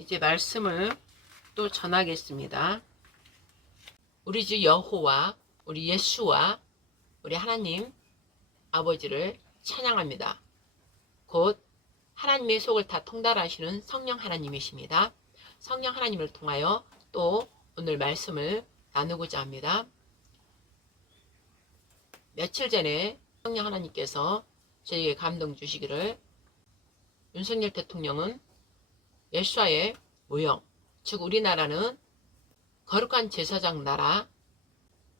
이제 말씀을 또 전하겠습니다. 우리 주 여호와, 우리 예수와 우리 하나님 아버지를 찬양합니다. 곧 하나님의 속을 다 통달하시는 성령 하나님이십니다. 성령 하나님을 통하여 또 오늘 말씀을 나누고자 합니다. 며칠 전에 성령 하나님께서 저에게 감동 주시기를, 윤석열 대통령은 예수와의 모형, 즉 우리나라는 거룩한 제사장 나라,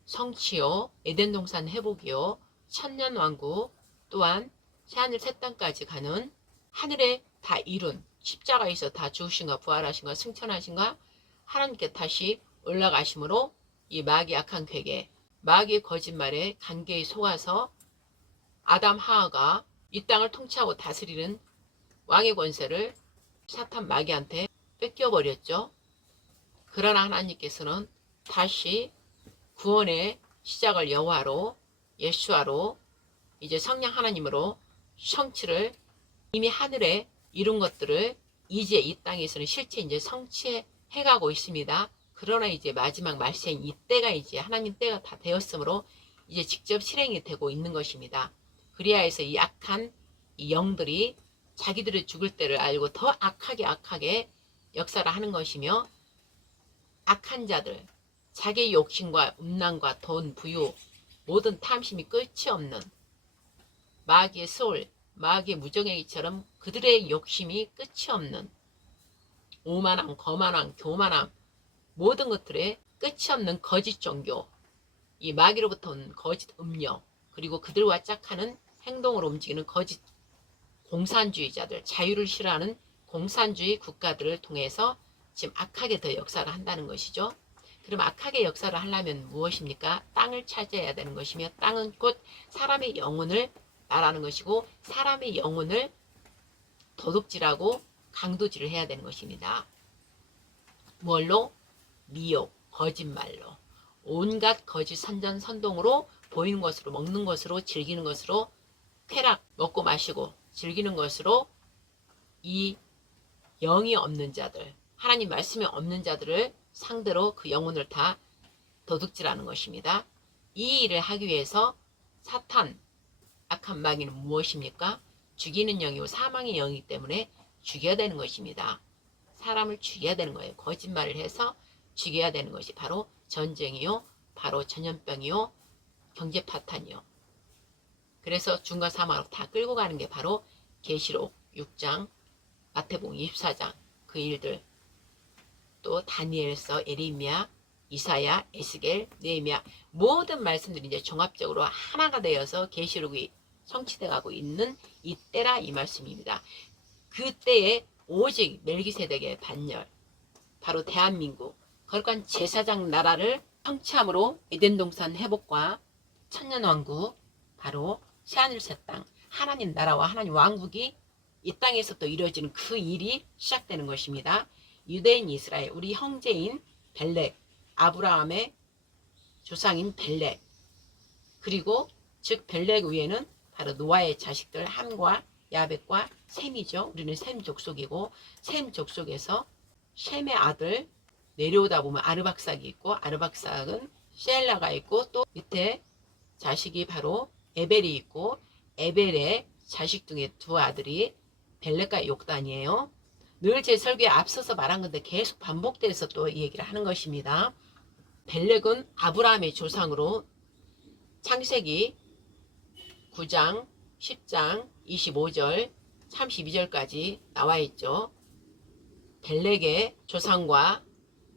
성취요, 에덴 동산 회복이요, 천년왕국, 또한 새하늘 새 땅까지 가는 하늘에 다 이룬, 십자가에서 다 죽으신가 부활하신가 승천하신가 하나님께 다시 올라가심으로 이 마귀의 악한 괴계, 마귀의 거짓말에 간계에 속아서 아담 하하가 이 땅을 통치하고 다스리는 왕의 권세를 사탄 마귀한테 뺏겨버렸죠. 그러나 하나님께서는 다시 구원의 시작을 여호와로, 예수와로, 이제 성령 하나님으로 성취를 이미 하늘에 이룬 것들을 이제 이 땅에서는 실체 이제 성취해 가고 있습니다. 그러나 이제 마지막 말세인 이때가 이제 하나님 때가 다 되었으므로 이제 직접 실행이 되고 있는 것입니다. 그리하여서 이 악한 이 영들이 자기들이 죽을 때를 알고 더 악하게 역사를 하는 것이며, 악한 자들, 자기의 욕심과 음란과 돈, 부유, 모든 탐심이 끝이 없는 마귀의 소울, 마귀의 무정행이처럼 그들의 욕심이 끝이 없는 오만함, 거만함, 교만함, 모든 것들의 끝이 없는 거짓 종교, 이 마귀로부터 온 거짓 음료, 그리고 그들과 짝하는 행동으로 움직이는 거짓 공산주의자들, 자유를 싫어하는 공산주의 국가들을 통해서 지금 악하게 더 역사를 한다는 것이죠. 그럼 악하게 역사를 하려면 무엇입니까? 땅을 차지해야 되는 것이며, 땅은 곧 사람의 영혼을 말하는 것이고, 사람의 영혼을 도둑질하고 강도질을 해야 되는 것입니다. 뭘로? 미혹, 거짓말로, 온갖 거짓 선전선동으로, 보이는 것으로, 먹는 것으로, 즐기는 것으로, 쾌락, 먹고 마시고 즐기는 것으로 이 영이 없는 자들, 하나님 말씀이 없는 자들을 상대로 그 영혼을 다 도둑질하는 것입니다. 이 일을 하기 위해서 사탄, 악한 마귀는 무엇입니까? 죽이는 영이고 사망의 영이기 때문에 죽여야 되는 것입니다. 사람을 죽여야 되는 거예요. 거짓말을 해서 죽여야 되는 것이 바로 전쟁이요, 바로 전염병이요, 경제 파탄이요. 그래서 죽음과 사망으로 다 끌고 가는 게 바로 계시록 6장, 마태복음 24장 그 일들, 또 다니엘서, 에레미야, 이사야, 에스겔, 느헤미야, 모든 말씀들이 이제 종합적으로 하나가 되어서 계시록이 성취돼 가고 있는 이때라 이 말씀입니다. 그때에 오직 멜기세덱의 반열, 바로 대한민국 거룩한 제사장 나라를 성취함으로 에덴 동산 회복과 천년왕국, 바로 새하늘 새 땅, 하나님 나라와 하나님 왕국이 이 땅에서 또 이루어지는 그 일이 시작되는 것입니다. 유대인 이스라엘, 우리 형제인 벨렉, 아브라함의 조상인 벨렉, 그리고 즉 벨렉 위에는 바로 노아의 자식들 함과 야벳과 셈이죠. 우리는 셈 족속이고, 셈 족속에서 셈의 아들 내려오다 보면 아르박삭이 있고, 아르박삭은 셀라가 있고, 또 밑에 자식이 바로 에벨이 있고, 에벨의 자식 중에 두 아들이 벨렉과 욕단이에요. 늘 제 설교에 앞서서 말한 건데 계속 반복돼서 또 이 얘기를 하는 것입니다. 벨렉은 아브라함의 조상으로 창세기 9장, 10장, 25절, 32절까지 나와 있죠. 벨렉의 조상과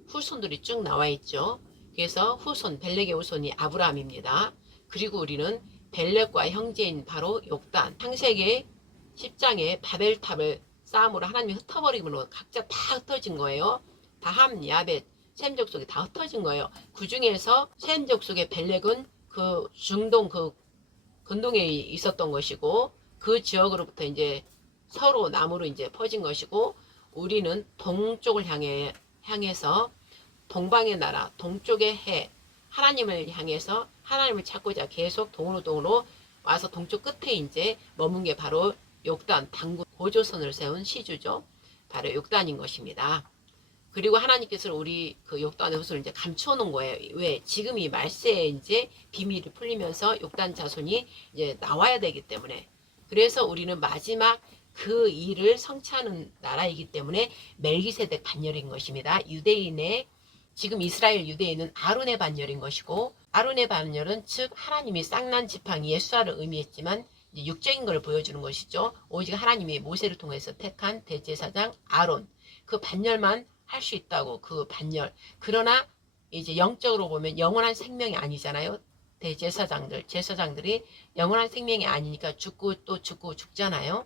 후손들이 쭉 나와 있죠. 그래서 후손, 벨렉의 후손이 아브라함입니다. 그리고 우리는 벨렉과 형제인 바로 욕단, 창세기 10장에 바벨탑을 싸움으로 하나님이 흩어버리므로 각자 다 흩어진 거예요. 다 함, 야벳, 셈 족속이 다 흩어진 거예요. 그 중에서 셈 족속의 벨렉은 그 중동 그 근동에 있었던 것이고, 그 지역으로부터 이제 서로 남으로 이제 퍼진 것이고, 우리는 동쪽을 향해서 동방의 나라, 동쪽의 해, 하나님을 향해서 하나님을 찾고자 계속 동으로 와서 동쪽 끝에 이제 머문 게 바로 욕단, 당군, 고조선을 세운 시주죠. 바로 욕단인 것입니다. 그리고 하나님께서는 우리 그 욕단의 후손을 이제 감춰놓은 거예요. 왜? 지금 이 말세에 이제 비밀이 풀리면서 욕단 자손이 이제 나와야 되기 때문에. 그래서 우리는 마지막 그 일을 성취하는 나라이기 때문에 멜기세덱 반열인 것입니다. 유대인의 지금 이스라엘 유대인은 아론의 반열인 것이고, 아론의 반열은 즉 하나님이 쌍난 지팡이 예수아를 의미했지만 이제 육적인 걸 보여주는 것이죠. 오직 하나님이 모세를 통해서 택한 대제사장 아론, 그 반열만 할 수 있다고. 그 반열. 그러나 이제 영적으로 보면 영원한 생명이 아니잖아요. 대제사장들, 제사장들이 영원한 생명이 아니니까 죽고 또 죽고 죽잖아요.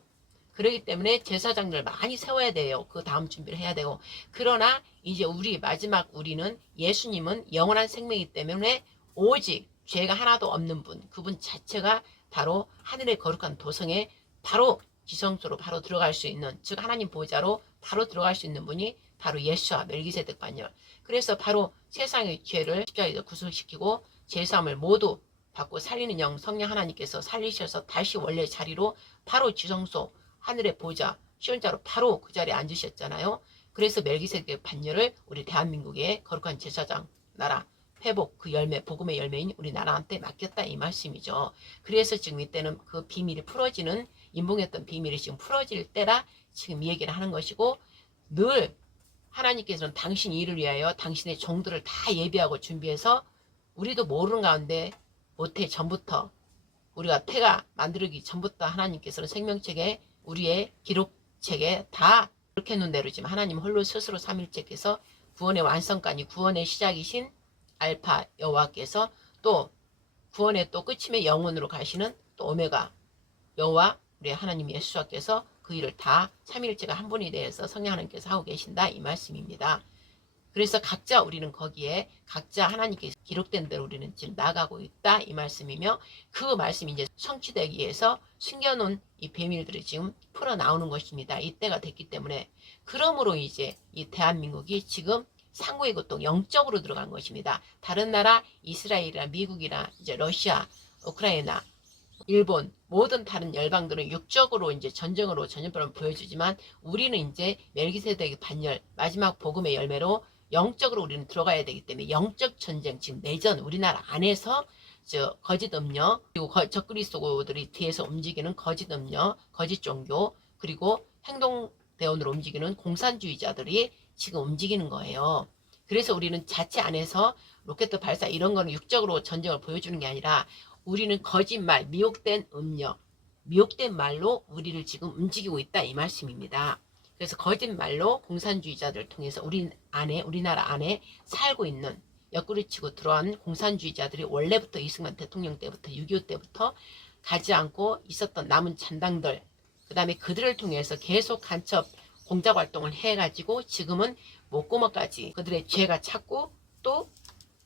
그렇기 때문에 제사장들 많이 세워야 돼요. 그 다음 준비를 해야 되고. 그러나 이제 우리 마지막 우리는 예수님은 영원한 생명이기 때문에 오직 죄가 하나도 없는 분, 그분 자체가 바로 하늘의 거룩한 도성에 바로 지성소로 바로 들어갈 수 있는, 즉 하나님 보좌로 바로 들어갈 수 있는 분이 바로 예수와 멜기세덱 반열. 그래서 바로 세상의 죄를 십자가에서 구속시키고 죄사함을 모두 받고 살리는 영 성령 하나님께서 살리셔서 다시 원래 자리로 바로 지성소 하늘의 보좌 시온자로 바로 그 자리에 앉으셨잖아요. 그래서 멜기세덱 반열을 우리 대한민국의 거룩한 제사장 나라 회복 그 열매 복음의 열매인 우리나라한테 맡겼다 이 말씀이죠. 그래서 지금 이때는 그 비밀이 풀어지는 인봉했던 비밀이 지금 풀어질 때라 지금 이 얘기를 하는 것이고, 늘 하나님께서는 당신 일을 위하여 당신의 종들을 다 예비하고 준비해서 우리도 모르는 가운데 모태 전부터 우리가 태가 만들기 전부터 하나님께서는 생명책에 우리의 기록책에 다 그렇게 놓은 대로 지금 하나님 홀로 스스로 삼일째께서 구원의 완성까지 구원의 시작이신 알파 여호와께서 또 구원의 또 끝임의 영혼으로 가시는 또 오메가 여호와 우리 하나님 예수와께서 그 일을 다 삼위일체가 한 분이 대해서 성령 하나님께서 하고 계신다 이 말씀입니다. 그래서 각자 우리는 거기에 각자 하나님께 기록된 대로 우리는 지금 나아가고 있다 이 말씀이며, 그 말씀이 이제 성취되기 위해서 숨겨놓은 이 비밀들이 지금 풀어 나오는 것입니다. 이때가 됐기 때문에. 그러므로 이제 이 대한민국이 지금 상고의 고통 영적으로 들어간 것입니다. 다른 나라 이스라엘이나 미국이나 이제 러시아, 우크라이나, 일본 모든 다른 열방들은 육적으로 이제 전쟁으로 전염병을 보여주지만 우리는 이제 멜기세덱의 반열 마지막 복음의 열매로 영적으로 우리는 들어가야 되기 때문에 영적 전쟁 지금 내전 우리나라 안에서 저 거짓 음녀 그리고 적그리스도들이 뒤에서 움직이는 거짓 음녀 거짓 종교 그리고 행동대원으로 움직이는 공산주의자들이 지금 움직이는 거예요. 그래서 우리는 자체 안에서 로켓 발사 이런 거는 육적으로 전쟁을 보여주는 게 아니라 우리는 거짓말, 미혹된 음력, 미혹된 말로 우리를 지금 움직이고 있다 이 말씀입니다. 그래서 거짓말로 공산주의자들을 통해서 우리나라 안에 살고 있는 옆구리치고 들어온 공산주의자들이 원래부터 이승만 대통령 때부터 6.25 때부터 가지 않고 있었던 남은 잔당들, 그 다음에 그들을 통해서 계속 간첩 공작 활동을 해가지고 지금은 목구멍까지 그들의 죄가 찼고 또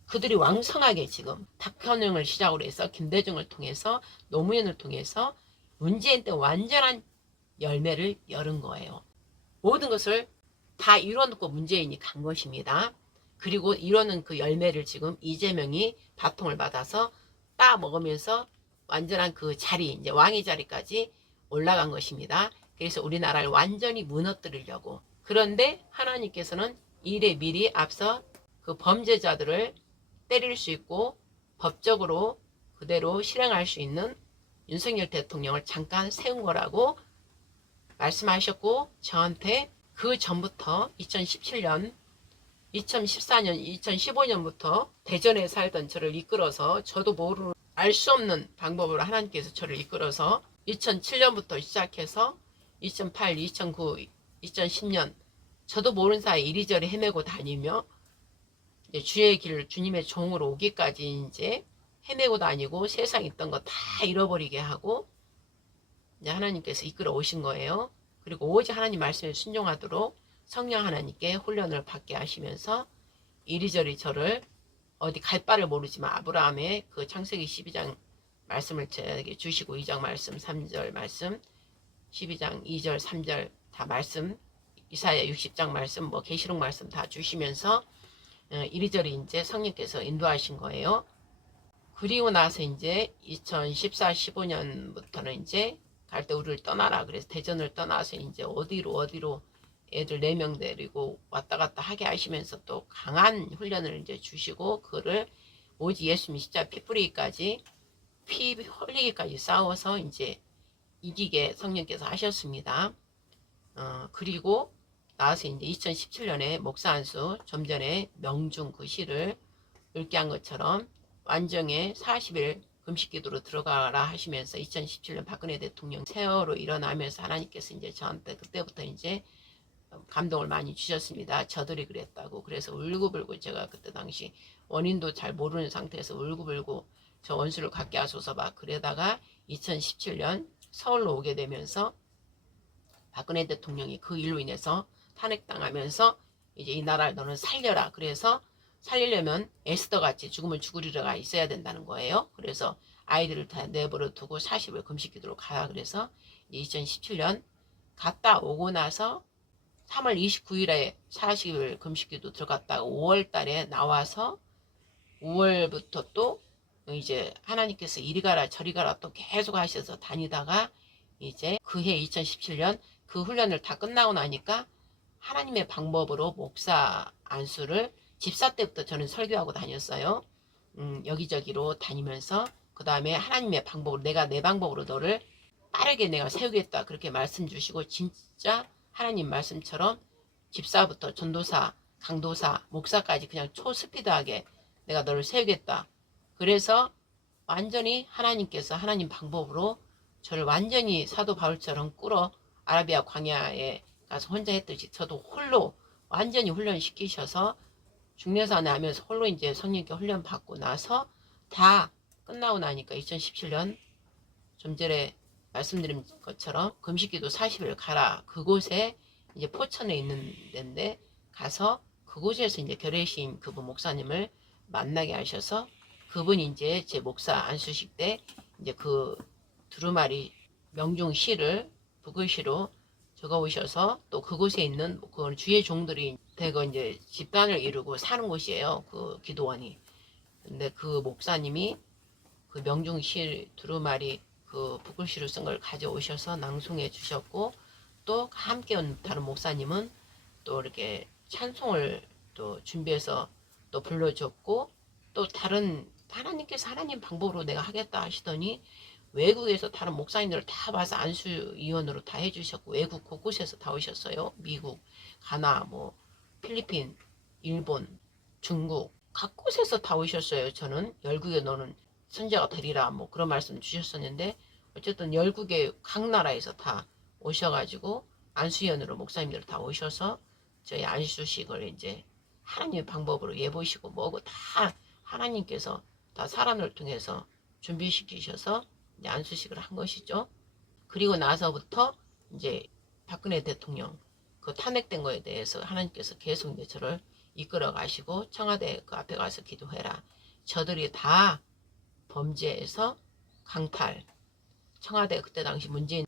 그들이 왕성하게 지금 박현영을 시작으로 해서 김대중을 통해서 노무현을 통해서 문재인 때 완전한 열매를 열은 거예요. 모든 것을 다 이뤄놓고 문재인이 간 것입니다. 그리고 이뤄는 그 열매를 지금 이재명이 바통을 받아서 따 먹으면서 완전한 그 자리, 이제 왕의 자리까지 올라간 것입니다. 그래서 우리나라를 완전히 무너뜨리려고. 그런데 하나님께서는 이래 미리 앞서 그 범죄자들을 때릴 수 있고 법적으로 그대로 실행할 수 있는 윤석열 대통령을 잠깐 세운 거라고 말씀하셨고, 저한테 그 전부터 2017년, 2014년, 2015년부터 대전에 살던 저를 이끌어서 저도 모르는 알 수 없는 방법으로 하나님께서 저를 이끌어서 2007년부터 시작해서 2008, 2009, 2010년 저도 모르는 사이 이리저리 헤매고 다니며 주의 길 주님의 종으로 오기까지 이제 헤매고 다니고 세상 있던 거 다 잃어버리게 하고 이제 하나님께서 이끌어 오신 거예요. 그리고 오직 하나님 말씀에 순종하도록 성령 하나님께 훈련을 받게 하시면서 이리저리 저를 어디 갈 바를 모르지만 아브라함의 그 창세기 12장 말씀을 저에게 주시고 2장 말씀 3절 말씀 12장 2절 3절 다 말씀 이사야 60장 말씀 뭐 계시록 말씀 다 주시면서 이리저리 이제 성령께서 인도하신 거예요. 그리고 나서 이제 2014, 15년부터는 이제 갈 때 우리를 떠나라. 그래서 대전을 떠나서 이제 어디로 애들 4명 데리고 왔다 갔다 하게 하시면서 또 강한 훈련을 이제 주시고 그거를 오직 예수님 십자가 피 뿌리기까지 피 흘리기까지 싸워서 이제 이기게 성령께서 하셨습니다. 그리고 나와서 이제 2017년에 목사 안수 좀 전에 명중 그 시를 읽게 한 것처럼 완정에 40일 금식기도로 들어가라 하시면서 2017년 박근혜 대통령 세월호 일어나면서 하나님께서 이제 저한테 그때부터 이제 감동을 많이 주셨습니다. 저들이 그랬다고. 그래서 울고불고 제가 그때 당시 원인도 잘 모르는 상태에서 울고불고 저 원수를 갖게 하소서 막 그러다가 2017년 서울로 오게 되면서 박근혜 대통령이 그 일로 인해서 탄핵당하면서 이제 이 나라를 너는 살려라. 그래서 살리려면 에스더 같이 죽음을 죽으리라가 있어야 된다는 거예요. 그래서 아이들을 다 내버려 두고 40일 금식기도로 가라. 그래서 2017년 갔다 오고 나서 3월 29일에 40일 금식기도 들어갔다가 5월 달에 나와서 5월부터 또 이제 하나님께서 이리 가라 저리 가라 또 계속 하셔서 다니다가 이제 그해 2017년 그 훈련을 다 끝나고 나니까 하나님의 방법으로 목사 안수를 집사 때부터 저는 설교하고 다녔어요. 여기저기로 다니면서 그 다음에 하나님의 방법으로 내가 내 방법으로 너를 빠르게 내가 세우겠다 그렇게 말씀 주시고 진짜 하나님 말씀처럼 집사부터 전도사, 강도사, 목사까지 그냥 초스피드하게 내가 너를 세우겠다. 그래서 완전히 하나님께서 하나님 방법으로 저를 완전히 사도 바울처럼 끌어 아라비아 광야에 가서 혼자 했듯이 저도 홀로 완전히 훈련시키셔서 중례산에 하면서 홀로 이제 성령께 훈련 받고 나서 다 끝나고 나니까 2017년 좀 전에 말씀드린 것처럼 금식기도 40일 가라. 그곳에 이제 포천에 있는 데인데 가서 그곳에서 이제 결례신 그분 목사님을 만나게 하셔서 그분이 이제 제 목사 안수식 때 이제 그 두루마리 명중 시를 북글시로 적어 오셔서 또 그곳에 있는 그 주의 종들이 대거 이제 집단을 이루고 사는 곳이에요. 그 기도원이. 근데 그 목사님이 그 명중시 두루마리 그 북글씨로 쓴 걸 가져오셔서 낭송해 주셨고 또 함께 온 다른 목사님은 또 이렇게 찬송을 또 준비해서 또 불러줬고 또 다른 하나님께서 하나님 방법으로 내가 하겠다 하시더니 외국에서 다른 목사님들을 다 봐서 안수위원으로 다 해주셨고 외국 곳곳에서 다 오셨어요. 미국, 가나, 뭐 필리핀, 일본, 중국 각 곳에서 다 오셨어요. 저는 열국에 너는 선자가 되리라 뭐 그런 말씀 주셨었는데 어쨌든 열국의 각 나라에서 다 오셔가지고 안수위원으로 목사님들 다 오셔서 저희 안수식을 이제 하나님의 방법으로 예보시고 뭐고 다 하나님께서 다 사람을 통해서 준비시키셔서 이제 안수식을 한 것이죠. 그리고 나서부터 이제 박근혜 대통령 그 탄핵된 거에 대해서 하나님께서 계속 이제 저를 이끌어 가시고 청와대 그 앞에 가서 기도해라. 저들이 다 범죄에서 강탈. 청와대 그때 당시 문재인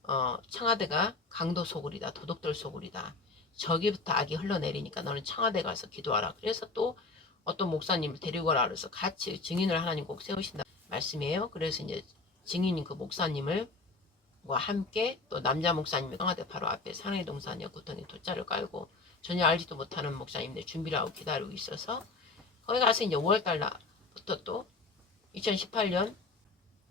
청와대가 강도 소굴이다. 도둑들 소굴이다. 저기부터 악이 흘러내리니까 너는 청와대 가서 기도하라. 그래서 또 어떤 목사님을 데리고 가라 그래서 같이 증인을 하나님 꼭 세우신다 말씀이에요. 그래서 이제 증인인 그 목사님을 과 함께 또 남자 목사님이 청와대 바로 앞에 상해동산 역구통에 돗자를 깔고 전혀 알지도 못하는 목사님들 준비를 하고 기다리고 있어서 거기 가서 이제 5월달부터 또 2018년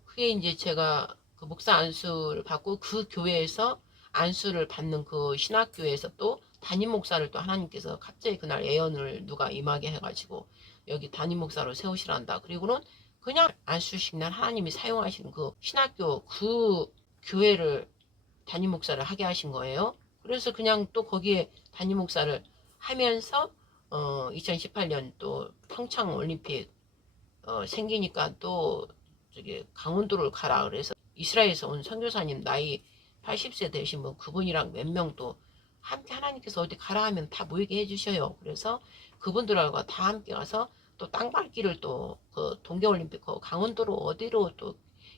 그게 이제 제가 그 목사 안수를 받고 그 교회에서 안수를 받는 그 신학교에서 또 담임 목사를 또 하나님께서 갑자기 그날 예언을 누가 임하게 해가지고 여기 담임 목사로 세우시란다. 그리고는 그냥 안수식 날 하나님이 사용하시는 그 신학교 그 교회를 담임 목사를 하게 하신 거예요. 그래서 그냥 또 거기에 담임 목사를 하면서 2018년 또 평창 올림픽 생기니까 또 저기 강원도를 가라 그래서 이스라엘에서 온 선교사님 나이 80세 되신 분 그분이랑 몇 명 또 함께 하나님께서 어디 가라 하면 다 모이게 해주셔요. 그래서 그분들하고 다 함께 가서 또 땅밟기를 또 그 동계올림픽 강원도로 어디로 또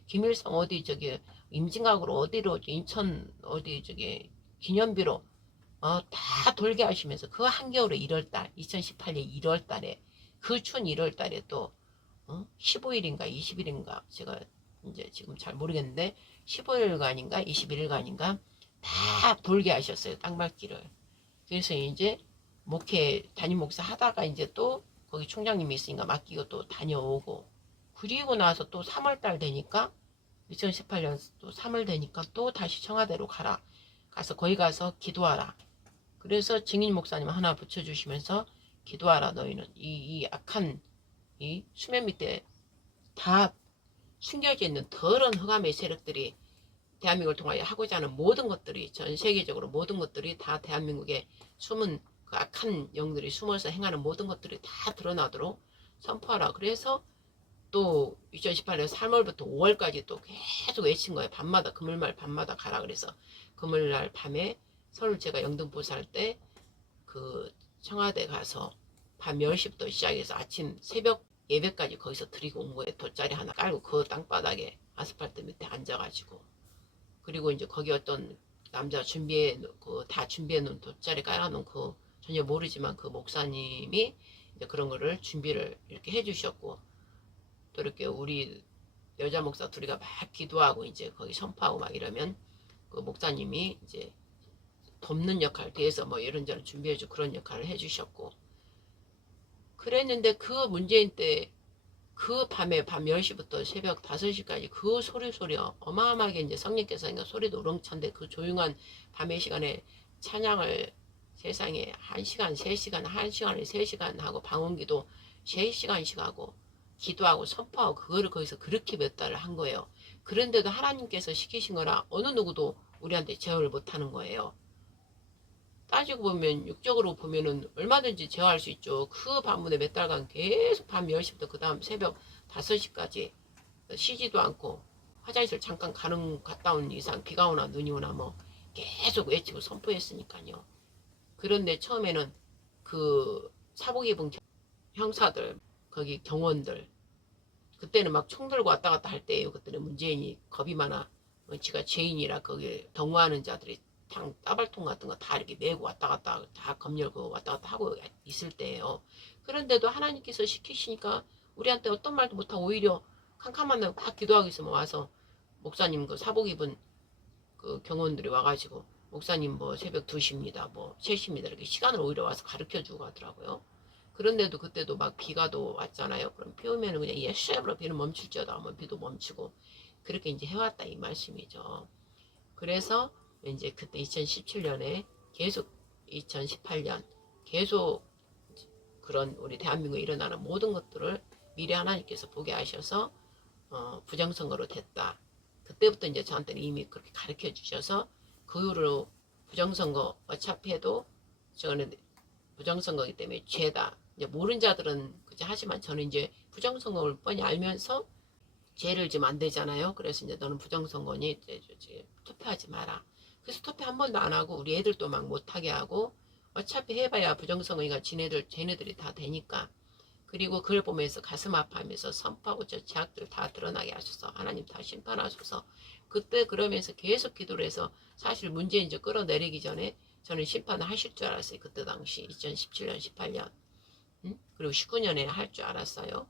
김일성 어디 저기 임진각으로 어디로 인천 어디 저기 기념비로 다 돌게 하시면서 그 한겨울에 1월달 2018년 1월달에 그 추운 1월달에 또 15일인가 20일인가 제가 이제 지금 잘 모르겠는데 15일간인가 21일간인가 다 돌게 하셨어요. 땅밟기를. 그래서 이제 목회 담임 목사 하다가 이제 또 거기 총장님이 있으니까 맡기고 또 다녀오고, 그리고 나서 또 3월달 되니까 2018년 또 3월 되니까 또 다시 청와대로 가라. 가서 거기 가서 기도하라. 그래서 증인 목사님 하나 붙여주시면서 기도하라. 너희는 이 악한 이 수면 밑에 다 숨겨져 있는 더러운 흑암의 세력들이 대한민국을 통하여 하고자 하는 모든 것들이, 전 세계적으로 모든 것들이 다 대한민국에 숨은 그 악한 영들이 숨어서 행하는 모든 것들이 다 드러나도록 선포하라. 그래서 또 2018년 3월부터 5월까지 또 계속 외친 거예요. 밤마다, 금요일날 밤마다 가라. 그래서 금요일날 밤에 서울 제가 영등포살 때 그 청와대 가서 밤 10시부터 시작해서 아침 새벽 예배까지 거기서 드리고 온 거예요. 돗자리 하나 깔고 그 땅바닥에 아스팔트 밑에 앉아가지고. 그리고 이제 거기 어떤 남자 다 준비해 놓은 돗자리 깔아놓은 그 전혀 모르지만 그 목사님이 이제 그런 거를 준비를 이렇게 해주셨고, 또 이렇게 우리 여자 목사 둘이가 막 기도하고 이제 거기 선포하고 막 이러면 그 목사님이 이제 돕는 역할, 뒤에서 뭐 이런저런 준비해주고 그런 역할을 해주셨고, 그랬는데 그 문재인 때 그 밤에 밤 10시부터 새벽 5시까지 그 소리 어마어마하게 이제 성령께서 소리도 우렁찬데 그 조용한 밤의 시간에 찬양을 세상에 1시간, 3시간, 1시간에 3시간 하고 방언기도 3시간씩 하고 기도하고 선포하고 그거를 거기서 그렇게 몇 달을 한 거예요. 그런데도 하나님께서 시키신 거라 어느 누구도 우리한테 제어를 못하는 거예요. 따지고 보면 육적으로 보면은 얼마든지 제어할 수 있죠. 그 반문에 몇 달간 계속 밤 10시부터 그 다음 새벽 5시까지 쉬지도 않고 화장실 잠깐 갔다 온 이상 비가 오나 눈이 오나 뭐 계속 외치고 선포했으니까요. 그런데 처음에는 그 사복 입은 형사들, 거기 경원들, 그때는 막 총 들고 왔다 갔다 할 때예요. 그때는 문재인이 겁이 많아. 지가 죄인이라 거기 동무하는 자들이 따발통 같은 거 다 이렇게 메고 왔다 갔다 다 검열고 왔다 갔다 하고 있을 때예요. 그런데도 하나님께서 시키시니까 우리한테 어떤 말도 못하고 오히려 캄캄한 날 막 기도하고 있으면 와서 목사님 그 사복 입은 그 경원들이 와가지고 목사님 뭐 새벽 2시입니다. 뭐 3시입니다. 이렇게 시간을 오히려 와서 가르쳐 주고 가더라고요. 그런데도 그때도 막 비가 또 왔잖아요. 그럼 비 오면은 그냥 예수로 비는 멈출지어다 하면 비도 멈추고 그렇게 이제 해왔다 이 말씀이죠. 그래서 이제 그때 2017년에 계속 2018년 계속 그런 우리 대한민국에 일어나는 모든 것들을 미리 하나님께서 보게 하셔서 부정선거로 됐다. 그때부터 이제 저한테는 이미 그렇게 가르쳐 주셔서 그 이후로 부정선거 어차피 해도 저는 부정선거이기 때문에 죄다. 이제 모르는 자들은 그저 하지만 저는 이제 부정선거를 뻔히 알면서 죄를 지면 안 되잖아요. 그래서 이제 너는 부정선거니 이제 투표하지 마라. 그래서 투표 한 번도 안 하고 우리 애들도 막 못하게 하고 어차피 해봐야 부정선거니까 쟤네들이 다 되니까. 그리고 그걸 보면서 가슴 아파하면서 선포하고 저 죄악들 다 드러나게 하셔서 하나님 다 심판하셔서 그때 그러면서 계속 기도를 해서 사실 문재인 이제 끌어내리기 전에 저는 심판을 하실 줄 알았어요. 그때 당시 2017년 18년 그리고 19년에 할 줄 알았어요.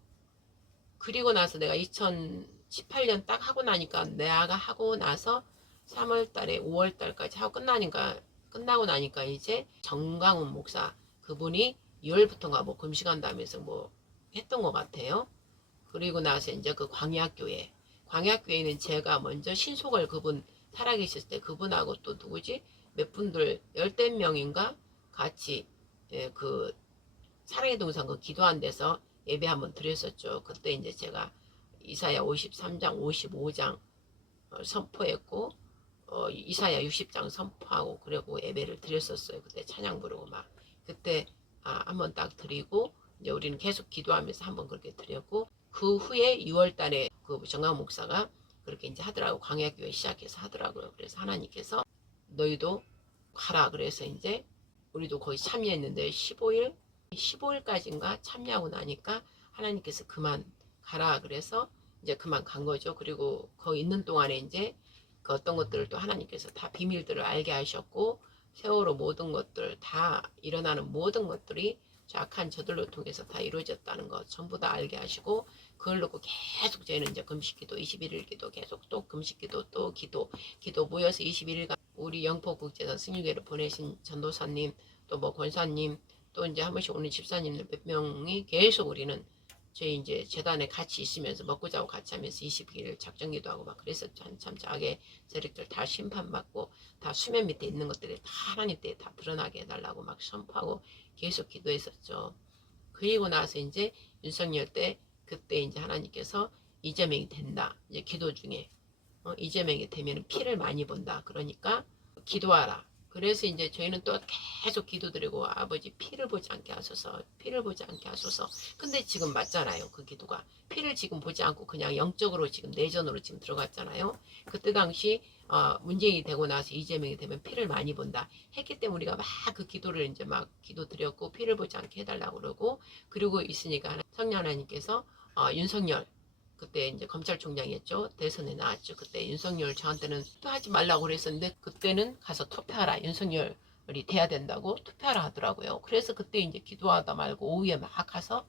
그리고 나서 내가 2018년 딱 하고 나니까 내가 하고 나서 3월달에 5월달까지 하고 끝나고 나니까 이제 정강훈 목사 그분이 2월부터인가 뭐 금식한다면서 뭐 했던 것 같아요. 그리고 나서 이제 그 광야교회는 제가 먼저 신속을 그분 살아계실 때 그분하고 또 누구지 몇 분들 10명인가 같이 그 사랑의 동상 그 기도한 데서 예배 한번 드렸었죠. 그때 이제 제가 이사야 53장 55장 선포했고 이사야 60장 선포하고 그리고 예배를 드렸었어요. 그때 찬양 부르고 막 그때 한번 딱 드리고 이제 우리는 계속 기도하면서 한번 그렇게 드렸고 그 후에 6월 달에 그 정강 목사가 그렇게 이제 하더라고. 광야교회 시작해서 하더라고요. 그래서 하나님께서 너희도 가라. 그래서 이제 우리도 거의 참여했는데 15일까지인가 참여하고 나니까 하나님께서 그만 가라. 그래서 이제 그만 간 거죠. 그리고 거기 있는 동안에 이제 그 어떤 것들을 또 하나님께서 다 비밀들을 알게 하셨고 세월호 모든 것들 다 일어나는 모든 것들이 악한 저들로 통해서 다 이루어졌다는 것 전부 다 알게 하시고 그걸 놓고 계속 저희는 이제 금식기도 21일 기도 계속 또 금식기도 또 기도 모여서 21일간 우리 영포국제선 승유회를 보내신 전도사님 또 뭐 권사님, 또 이제 한 번씩 오는 집사님들 몇 명이 계속 우리는 저희 이제 재단에 같이 있으면서 먹고 자고 같이 하면서 20일 작정기도 하고 막 그랬었죠. 한참 악의 세력들 다 심판받고 다 수면 밑에 있는 것들이 다 하나님 때에 다 드러나게 해달라고 막 선포하고 계속 기도했었죠. 그리고 나서 이제 윤석열 때 그때 이제 하나님께서 이재명이 된다. 이제 기도 중에 이재명이 되면 피를 많이 본다. 그러니까 기도하라. 그래서 이제 저희는 또 계속 기도드리고 아버지 피를 보지 않게 하소서, 피를 보지 않게 하소서. 근데 지금 맞잖아요. 그 기도가 피를 지금 보지 않고 그냥 영적으로 지금 내전으로 지금 들어갔잖아요. 그때 당시 문재인이 되고 나서 이재명이 되면 피를 많이 본다 했기 때문에 우리가 막 그 기도를 이제 막 기도드렸고 피를 보지 않게 해달라고 그러고, 그리고 있으니까 성령 하나님께서 윤석열 그때 이제 검찰총장이었죠. 대선에 나왔죠. 그때 윤석열 저한테는 투표하지 말라고 그랬었는데 그때는 가서 투표하라. 윤석열이 돼야 된다고 투표하라 하더라고요. 그래서 그때 이제 기도하다 말고 오후에 막 가서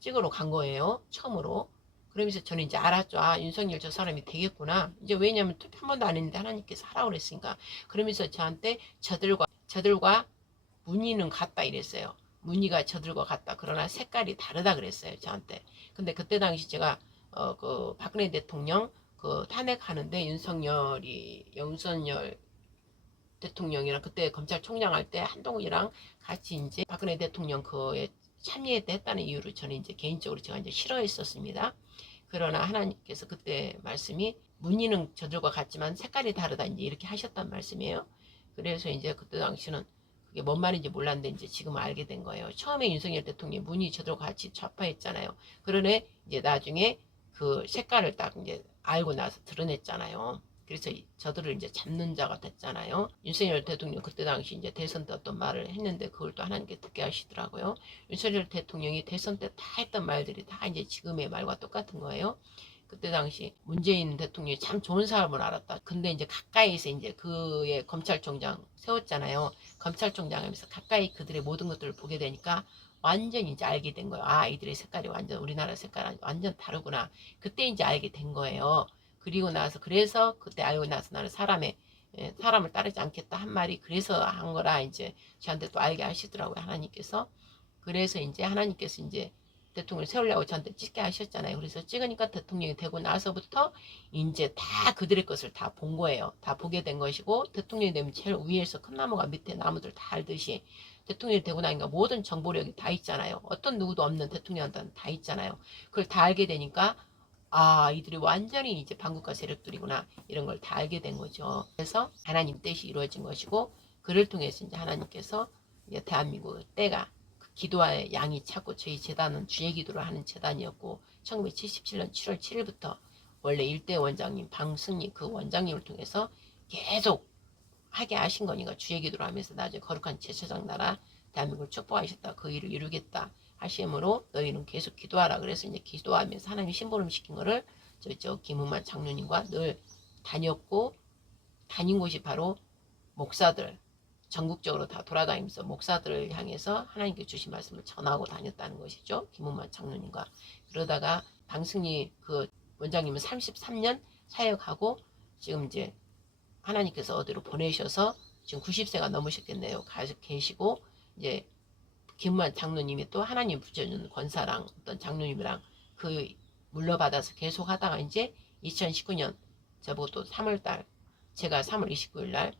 찍으러 간 거예요. 처음으로. 그러면서 저는 이제 알았죠. 아, 윤석열 저 사람이 되겠구나. 이제 왜냐면 투표 한 번도 안 했는데 하나님께서 하라고 그랬으니까. 그러면서 저한테 저들과 무늬는 같다 이랬어요. 무늬가 저들과 같다. 그러나 색깔이 다르다 그랬어요. 저한테. 근데 그때 당시 제가 그 박근혜 대통령 그 탄핵하는데 윤석열 대통령이랑 그때 검찰총장 할 때 한동훈이랑 같이 이제 박근혜 대통령 그에 참여했다는 이유로 저는 이제 개인적으로 제가 이제 싫어했었습니다. 그러나 하나님께서 그때 말씀이 무늬는 저들과 같지만 색깔이 다르다 이제 이렇게 하셨단 말씀이에요. 그래서 이제 그때 당시는 그게 뭔 말인지 몰랐는데 이제 지금 알게 된 거예요. 처음에 윤석열 대통령이 무늬 저들과 같이 좌파했잖아요. 그러네 이제 나중에 그 색깔을 딱 이제 알고 나서 드러냈잖아요. 그래서 저들을 이제 잡는 자가 됐잖아요. 윤석열 대통령 그때 당시 이제 대선 때 어떤 말을 했는데 그걸 또 하나님께 듣게 하시더라고요. 윤석열 대통령이 대선 때 다 했던 말들이 다 이제 지금의 말과 똑같은 거예요. 그때 당시 문재인 대통령이 참 좋은 사람을 알았다. 근데 이제 가까이서 이제 그의 검찰총장 세웠잖아요. 검찰총장 하면서 가까이 그들의 모든 것들을 보게 되니까 완전히 이제 알게 된 거예요. 아, 이들의 색깔이 완전 우리나라 색깔 완전 다르구나. 그때 이제 알게 된 거예요. 그리고 나서 그래서 그때 알고 나서 나는 사람을 따르지 않겠다 한 말이 그래서 한 거라 이제 저한테 또 알게 하시더라고요. 하나님께서. 그래서 이제 하나님께서 이제 대통령을 세우려고 저한테 찍게 하셨잖아요. 그래서 찍으니까 대통령이 되고 나서부터 이제 다 그들의 것을 다 본 거예요. 다 보게 된 것이고 대통령이 되면 제일 위에서 큰 나무가 밑에 나무들 다 알듯이 대통령이 되고 나니까 모든 정보력이 다 있잖아요. 어떤 누구도 없는 대통령한테는 다 있잖아요. 그걸 다 알게 되니까 아, 이들이 완전히 이제 반국가 세력들이구나 이런 걸 다 알게 된 거죠. 그래서 하나님 뜻이 이루어진 것이고 그를 통해서 이제 하나님께서 이제 대한민국 때가 기도의 양이 차고 저희 재단은 주의 기도를 하는 재단이었고 1977년 7월 7일부터 원래 일대 원장님 방승리 그 원장님을 통해서 계속 하게 하신 거니까 주의 기도를 하면서 나중에 거룩한 제사장 나라 대한민국을 축복하셨다. 그 일을 이루겠다 하심으로 너희는 계속 기도하라. 그래서 이제 기도하면서 하나님이 심부름 시킨 거를 저 김은만 장로님과 늘 다녔고 다닌 곳이 바로 목사들 전국적으로 다 돌아다니면서 목사들을 향해서 하나님께 주신 말씀을 전하고 다녔다는 것이죠. 김은만 장로님과. 그러다가 방승리 그 원장님은 33년 사역하고 지금 이제 하나님께서 어디로 보내셔서 지금 90세가 넘으셨겠네요. 가서 계시고 이제 김만 장로님이 또 하나님 붙여준 권사랑 어떤 장로님이랑 그 물러받아서 계속 하다가 이제 2019년 저보고 또 3월달 제가 3월 29일 날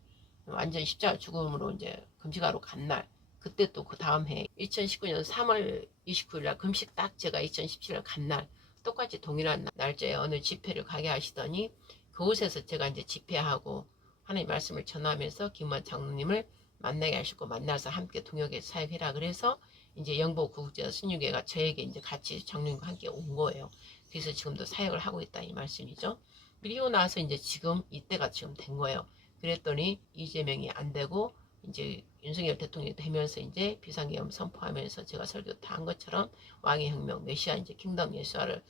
완전 십자가 죽음으로 이제 금식하러 간 날 그때 또 그 다음 해 2019년 3월 29일 날 금식 딱 제가 2017년 간 날 똑같이 동일한 날짜에 어느 집회를 가게 하시더니 그곳에서 제가 이제 집회하고 하나님 말씀을 전하면서 김만 장로님을 만나게 하시고 만나서 함께 동역에 사역해라 그래서 이제 영보 구국제자 순육회가 저에게 이제 같이 장로님과 함께 온 거예요. 그래서 지금도 사역을 하고 있다 이 말씀이죠. 그리고 나서 이제 지금 이때가 지금 된 거예요. 그랬더니 이재명이 안 되고 이제 윤석열 대통령이 되면서 이제 비상계엄 선포하면서 제가 설교 다 한 것처럼 왕의 혁명 메시아 이제 킹덤 예수아를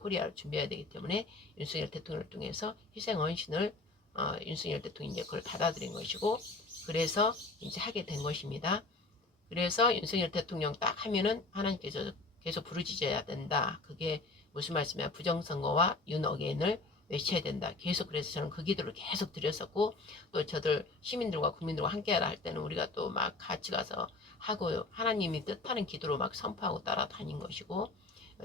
코리아를 준비해야 되기 때문에 윤석열 대통령을 통해서 희생 헌신을 윤석열 대통령이 이제 그걸 받아들인 것이고 그래서 이제 하게 된 것입니다. 그래서 윤석열 대통령 딱 하면은 하나님께서 계속 부르짖어야 된다. 그게 무슨 말씀이야? 부정선거와 윤어게인을 외쳐야 된다. 계속 그래서 저는 그 기도를 계속 드렸었고, 또 저들 시민들과 국민들과 함께하라 할 때는 우리가 또 막 같이 가서 하고 하나님이 뜻하는 기도로 막 선포하고 따라다닌 것이고,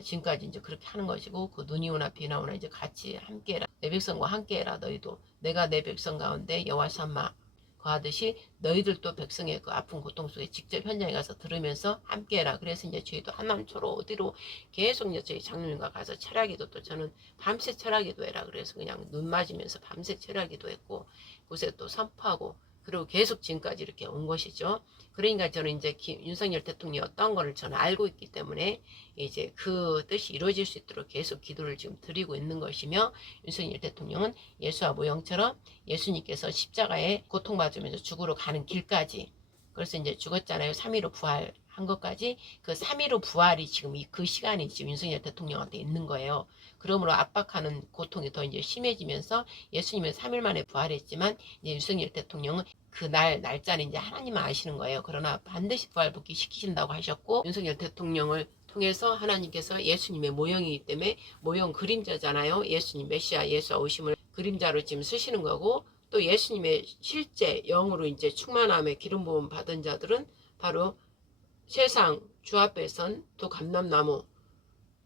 지금까지 이제 그렇게 하는 것이고, 그 눈이 오나 비나 오나 이제 같이 함께해라. 내 백성과 함께해라. 너희도 내가 내 백성 가운데 여호와 삼아 거하듯이 너희들도 백성의 그 아픈 고통 속에 직접 현장에 가서 들으면서 함께해라. 그래서 이제 저희도 한남초로 어디로 계속 이제 저희 장로님과 가서 철야기도 또 저는 밤새 철야기도 해라. 그래서 그냥 눈 맞으면서 밤새 철야기도 했고, 곳에 또 선포하고, 그리고 계속 지금까지 이렇게 온 것이죠. 그러니까 저는 이제 윤석열 대통령이 어떤 거를 저는 알고 있기 때문에 이제 그 뜻이 이루어질 수 있도록 계속 기도를 지금 드리고 있는 것이며, 윤석열 대통령은 예수와 모형처럼 예수님께서 십자가에 고통받으면서 죽으러 가는 길까지, 그래서 이제 죽었잖아요. 3.15 부활한 것까지, 그 3.15 부활이 지금 그 시간이 지금 윤석열 대통령한테 있는 거예요. 그러므로 압박하는 고통이 더 이제 심해지면서 예수님은 3일 만에 부활했지만 이제 윤석열 대통령은 그 날짜는 이제 하나님만 아시는 거예요. 그러나 반드시 부활복귀 시키신다고 하셨고, 윤석열 대통령을 통해서 하나님께서 예수님의 모형이기 때문에, 모형 그림자잖아요. 예수님 메시아 예수와 오심을 그림자로 지금 쓰시는 거고, 또 예수님의 실제 영으로 이제 충만함에 기름 부음 받은 자들은 바로 세상 주 앞에선 두 감람나무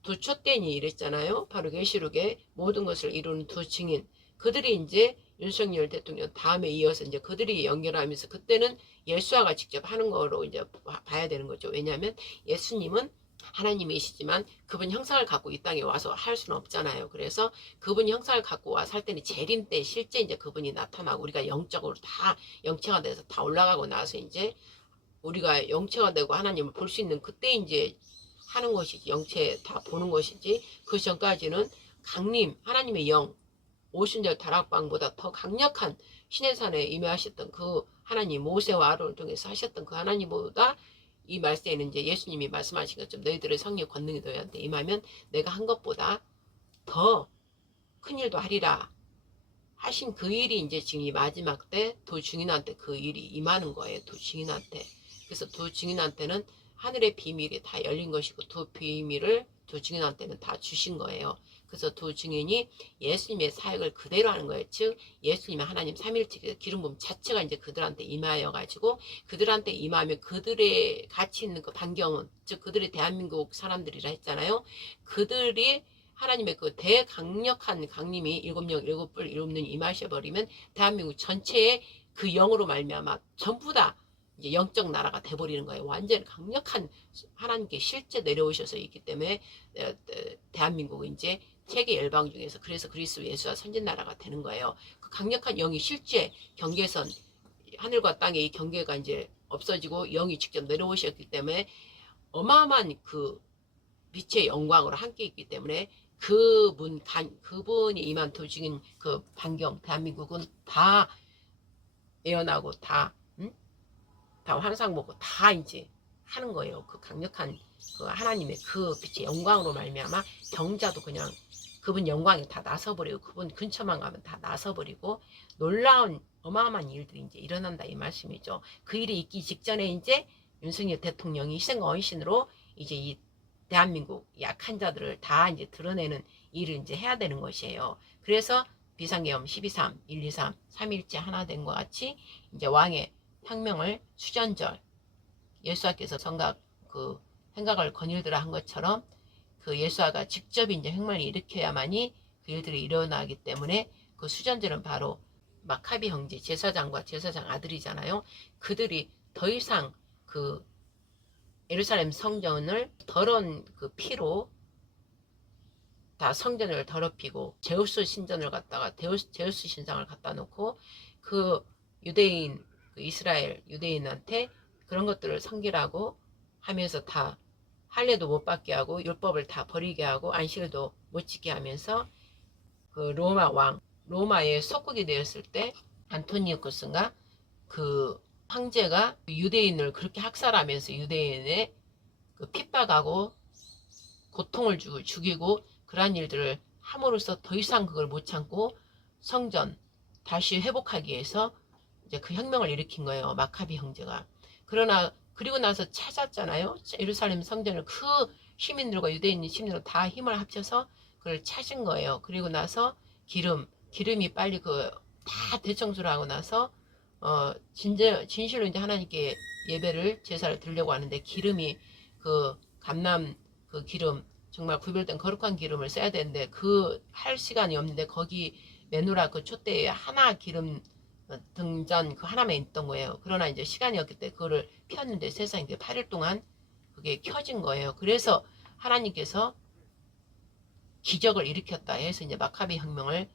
두 촛대니 이랬잖아요. 바로 계시록에 모든 것을 이루는 두 증인, 그들이 이제 윤석열 대통령 다음에 이어서 이제 그들이 연결하면서, 그때는 예수아가 직접 하는 거로 이제 봐야 되는 거죠. 왜냐하면 예수님은 하나님이시지만 그분 형상을 갖고 이 땅에 와서 할 수는 없잖아요. 그래서 그분 형상을 갖고 와서 할 때는 재림 때 실제 이제 그분이 나타나고, 우리가 영적으로 다 영체가 돼서 다 올라가고 나서 이제 우리가 영체가 되고 하나님을 볼 수 있는 그때 이제 하는 것이지, 영체 다 보는 것이지, 그 전까지는 강림 하나님의 영 오순절 다락방보다 더 강력한 시내산에 임하셨던 그 하나님, 모세와 아론을 통해서 하셨던 그 하나님보다 이 말세에는 이제 예수님이 말씀하신 것처럼 너희들의 성령 권능이 너희한테 임하면 내가 한 것보다 더 큰 일도 하리라 하신 그 일이 이제 지금 이 마지막 때 두 증인한테 그 일이 임하는 거예요. 두 증인한테. 그래서 두 증인한테는 하늘의 비밀이 다 열린 것이고, 두 비밀을 두 증인한테는 다 주신 거예요. 그래서 두 증인이 예수님의 사역을 그대로 하는 거예요. 즉 예수님의 하나님 삼일체 기름 부음 자체가 이제 그들한테 임하여 가지고, 그들한테 임하면 그들의 가치 있는 그 반경은, 즉 그들의 대한민국 사람들이라 했잖아요. 그들이 하나님의 그 대강력한 강림이 일곱령 일곱불 일곱눈이 임하셔버리면 대한민국 전체에 그 영으로 말미암아 전부 다 이제 영적 나라가 돼버리는 거예요. 완전히 강력한 하나님께 실제 내려오셔서 있기 때문에 대한민국은 이제 세계 열방 중에서, 그래서 그리스도 예수와 선진나라가 되는 거예요. 그 강력한 영이 실제 경계선, 하늘과 땅의 이 경계가 이제 없어지고 영이 직접 내려오셨기 때문에 어마어마한 그 빛의 영광으로 함께 있기 때문에 그분이 임한 도중인 그 반경, 대한민국은 다 예언하고 다 환상 보고 다 이제 하는 거예요. 그 강력한 그 하나님의 그 빛의 영광으로 말미암아 경자도 그냥 그분 영광이 다 나서버리고, 그분 근처만 가면 다 나서버리고, 놀라운 어마어마한 일들이 이제 일어난다 이 말씀이죠. 그 일이 있기 직전에 이제 윤석열 대통령이 희생과 헌신으로 이제 이 대한민국 약한 자들을 다 이제 드러내는 일을 이제 해야 되는 것이에요. 그래서 비상계엄 12.3, 1.2.3, 3.1째 하나 된 것 같이 이제 왕의 혁명을 수전절, 예수와께서 생각을 거닐더라 한 것처럼 그 예수와가 직접 이제 혁명을 일으켜야만이 그 일들이 일어나기 때문에, 그 수전절은 바로 마카비 형제 제사장과 제사장 아들이잖아요. 그들이 더 이상 그 예루살렘 성전을 더러운 그 피로 다 성전을 더럽히고, 제우스 신전을 갖다가 제우스 신상을 갖다 놓고 그 유대인, 그 이스라엘 유대인한테 그런 것들을 섬기라고 하면서 다 할례도 못 받게 하고 율법을 다 버리게 하고 안식일도 못 지게 하면서, 그 로마 왕, 로마의 속국이 되었을 때 안토니우스인가 그 황제가 유대인을 그렇게 학살하면서 유대인의 그 핍박하고 고통을 주고 죽이고 그러한 일들을 함으로써 더 이상 그걸 못 참고 성전 다시 회복하기 위해서 이제 그 혁명을 일으킨 거예요. 마카비 형제가. 그러나 그리고 나서 찾았잖아요. 예루살렘 성전을 그 시민들과 유대인 시민들과 다 힘을 합쳐서 그걸 찾은 거예요. 그리고 나서 기름이 빨리 다 대청소를 하고 나서 진실로 이제 하나님께 예배를 제사를 드리려고 하는데 기름이 감람 기름 정말 구별된 거룩한 기름을 써야 되는데 할 시간이 없는데 거기 메누라 촛대에 하나 기름 등잔 하나만 있던 거예요. 그러나 이제 시간이 없기 때문에 그거를 폈는데 세상에 8일 동안 그게 켜진 거예요. 그래서 하나님께서 기적을 일으켰다 해서 이제 마카비 혁명을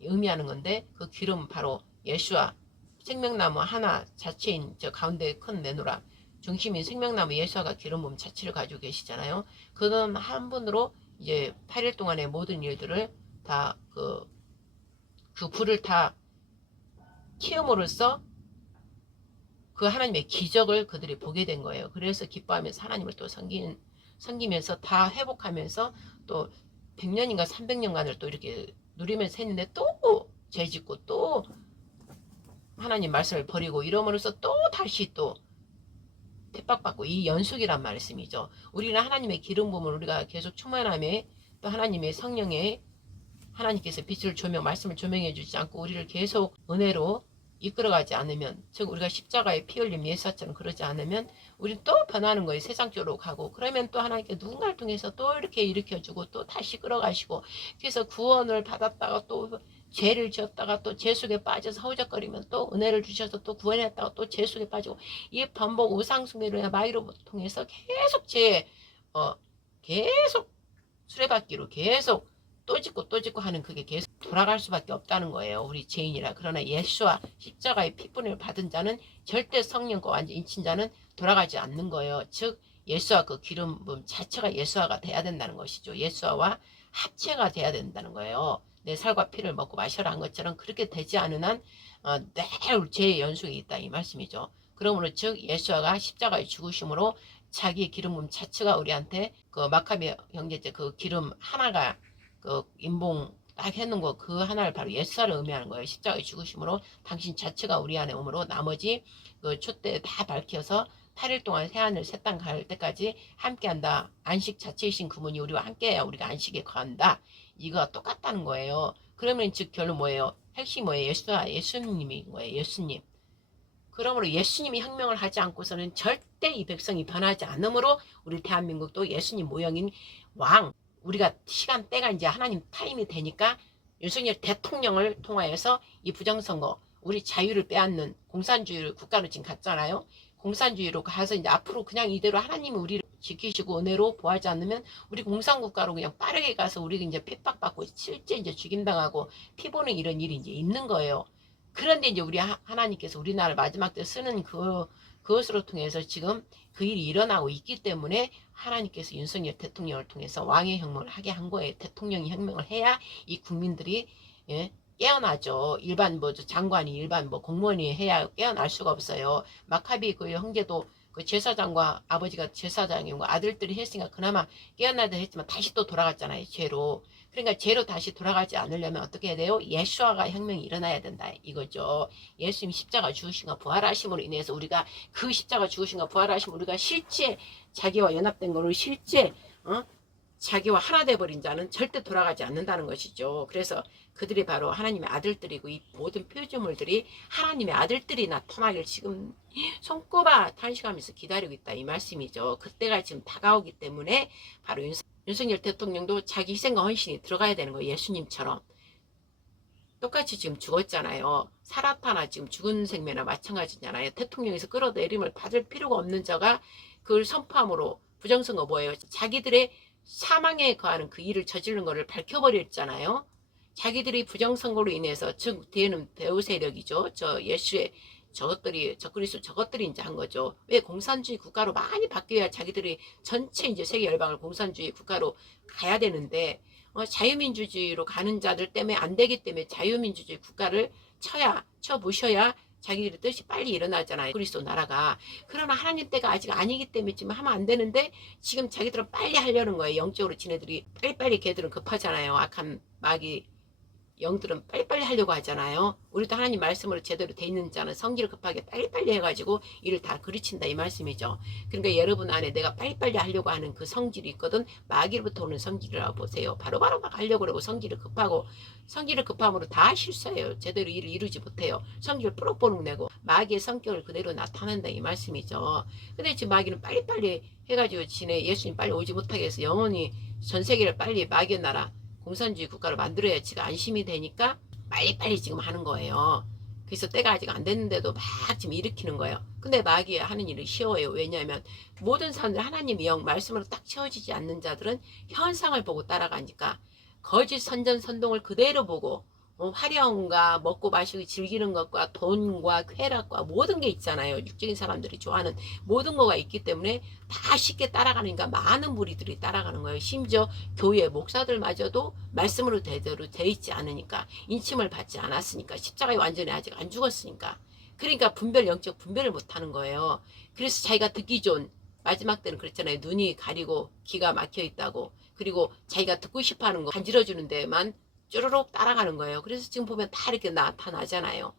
의미하는 건데 그 기름은 바로 예수와 생명나무 하나 자체인 저 가운데 큰 메노라 중심인 생명나무 예수가 기름 부음 자체를 가지고 계시잖아요. 그는 한 분으로 이제 8일 동안의 모든 일들을 다 그 불을 다 키움으로써 그 하나님의 기적을 그들이 보게 된 거예요. 그래서 기뻐하면서 하나님을 또 섬기면서 다 회복하면서 또 100년인가 300년간을 또 이렇게 누리면서 했는데 또 죄짓고 또 하나님 말씀을 버리고 이러므로써 또 다시 또 택박받고 이 연속이란 말씀이죠. 우리는 하나님의 기름 부음을 우리가 계속 충만함에 또 하나님의 성령에 하나님께서 빛을 조명 말씀을 조명해 주지 않고 우리를 계속 은혜로 이끌어가지 않으면 즉 우리가 십자가에 피 흘림 예수처럼 그러지 않으면 우리는 또 변하는 거예요. 세상 쪽으로 가고 그러면 또 하나님께 누군가를 통해서 또 이렇게 일으켜주고 또 다시 끌어가시고 그래서 구원을 받았다가 또 죄를 지었다가 또 죄 속에 빠져서 허우적거리면 또 은혜를 주셔서 또 구원했다가 또 죄 속에 빠지고 이 반복 우상숭배로 마이로 통해서 계속 계속 수레바퀴로 계속 또 짓고 하는 그게 계속 돌아갈 수밖에 없다는 거예요. 우리 죄인이라. 그러나 예수와 십자가의 피분을 받은 자는 절대 성령과 완전 인친 자는 돌아가지 않는 거예요. 즉 예수와 그 기름 부음 자체가 예수화가 돼야 된다는 것이죠. 예수화와 합체가 돼야 된다는 거예요. 내 살과 피를 먹고 마셔라 한 것처럼 그렇게 되지 않은 한 늘 죄의 연속이 있다 이 말씀이죠. 그러므로 즉 예수화가 십자가의 죽으심으로 자기의 기름 부음 자체가 우리한테 마카비 형제제 기름 하나가 인봉 딱 해놓은 거 그 하나를 바로 예수를 의미하는 거예요. 십자가의 죽으심으로 당신 자체가 우리 안에 오므로 나머지 촛대 다 밝혀서 8일 동안 새하늘 새 땅 갈 때까지 함께한다. 안식 자체이신 그분이 우리와 함께해야 우리가 안식에 거한다. 이거가 똑같다는 거예요. 그러면 즉 결론 뭐예요? 핵심이 뭐예요? 예수님인 거예요. 예수님. 그러므로 예수님이 혁명을 하지 않고서는 절대 이 백성이 변하지 않으므로 우리 대한민국도 예수님 모형인 왕 우리가 시간대가 이제 하나님 타임이 되니까 윤석열 대통령을 통하여서 이 부정선거 우리 자유를 빼앗는 공산주의 국가로 지금 갔잖아요. 공산주의로 가서 이제 앞으로 그냥 이대로 하나님이 우리를 지키시고 은혜로 보하지 않으면 우리 공산국가로 그냥 빠르게 가서 우리 이제 핍박받고 실제 이제 죽임당하고 피 보는 이런 일이 이제 있는 거예요. 그런데 이제 우리 하나님께서 우리나라를 마지막 때 쓰는 그것으로 통해서 지금 그 일이 일어나고 있기 때문에 하나님께서 윤석열 대통령을 통해서 왕의 혁명을 하게 한 거예요. 대통령이 혁명을 해야 이 국민들이 깨어나죠. 일반 장관이 일반 공무원이 해야 깨어날 수가 없어요. 마카비 그 형제도 그 제사장과 아버지가 제사장이고 아들들이 했으니까 그나마 깨어나다 했지만 다시 또 돌아갔잖아요. 죄로. 그러니까 죄로 다시 돌아가지 않으려면 어떻게 해야 돼요? 예수화가 혁명이 일어나야 된다 이거죠. 예수님 십자가 죽으신가 부활하심으로 인해서 우리가 그 십자가 죽으신가 부활하심 우리가 실제 자기와 연합된 거로 실제 자기와 하나 돼버린 자는 절대 돌아가지 않는다는 것이죠. 그래서 그들이 바로 하나님의 아들들이고 이 모든 표지물들이 하나님의 아들들이 나타나길 지금 손꼽아 탄식하면서 기다리고 있다 이 말씀이죠. 그때가 지금 다가오기 때문에 바로 윤석열 대통령도 자기 희생과 헌신이 들어가야 되는 거예요. 예수님처럼. 똑같이 지금 죽었잖아요. 살았다나 지금 죽은 생매나 마찬가지잖아요. 대통령에서 끌어내림을 받을 필요가 없는 자가 그걸 선포함으로 부정선거 뭐예요? 자기들의 사망에 거하는 그 일을 저지른 거를 밝혀버렸잖아요. 자기들이 부정선거로 인해서 즉 뒤에는 배후 세력이죠. 예수의 저것들이 이제 한 거죠. 왜 공산주의 국가로 많이 바뀌어야 자기들이 전체 이제 세계 열방을 공산주의 국가로 가야 되는데 자유민주주의로 가는 자들 때문에 안 되기 때문에 자유민주주의 국가를 쳐부셔야 자기들의 뜻이 빨리 일어나잖아요. 그리스도 나라가. 그러나 하나님 때가 아직 아니기 때문에 지금 하면 안 되는데 지금 자기들은 빨리 하려는 거예요. 영적으로 지네들이 빨리빨리 걔들은 급하잖아요. 악한 마귀 영들은 빨리빨리 하려고 하잖아요. 우리도 하나님 말씀으로 제대로 돼 있는 자는 성질을 급하게 빨리빨리 해가지고 일을 다 그르친다 이 말씀이죠. 그러니까 여러분 안에 내가 빨리빨리 하려고 하는 그 성질이 있거든. 마귀로부터 오는 성질이라고 보세요. 바로바로 막 하려고 그러고 성질을 급하고, 성질을 급함으로 다 실수해요. 제대로 일을 이루지 못해요. 성질을 뿌럭뿌럭 내고 마귀의 성격을 그대로 나타낸다 이 말씀이죠. 근데 지금 마귀는 빨리빨리 해가지고 지네 예수님 빨리 오지 못하게 해서 영원히 전 세계를 빨리 마귀의 나라 공산주의 국가를 만들어야 지가 안심이 되니까 빨리빨리 지금 하는 거예요. 그래서 때가 아직 안 됐는데도 막 지금 일으키는 거예요. 근데 마귀가 하는 일은 쉬워요. 왜냐하면 모든 사람들 하나님의 영 말씀으로 딱 채워지지 않는 자들은 현상을 보고 따라가니까 거짓 선전 선동을 그대로 보고 화려함과 먹고 마시고 즐기는 것과 돈과 쾌락과 모든 게 있잖아요. 육적인 사람들이 좋아하는 모든 거가 있기 때문에 다 쉽게 따라가니까 많은 무리들이 따라가는 거예요. 심지어 교회 목사들마저도 말씀으로 제대로 돼 있지 않으니까, 인침을 받지 않았으니까, 십자가에 완전히 아직 안 죽었으니까, 그러니까 영적 분별을 못하는 거예요. 그래서 자기가 듣기 좋은, 마지막 때는 그랬잖아요. 눈이 가리고 귀가 막혀 있다고. 그리고 자기가 듣고 싶어하는 거 간지러주는 데만 쭈르륵 따라가는 거예요. 그래서 지금 보면 다 이렇게 나타나잖아요.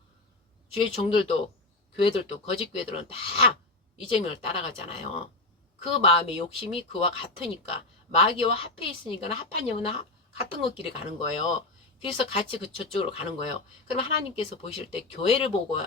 주의 종들도, 교회들도, 거짓 교회들은 다 이재명을 따라가잖아요. 그 마음의 욕심이 그와 같으니까, 마귀와 합해 있으니까 합한 영은 같은 것끼리 가는 거예요. 그래서 같이 저쪽으로 가는 거예요. 그럼 하나님께서 보실 때 교회를 보고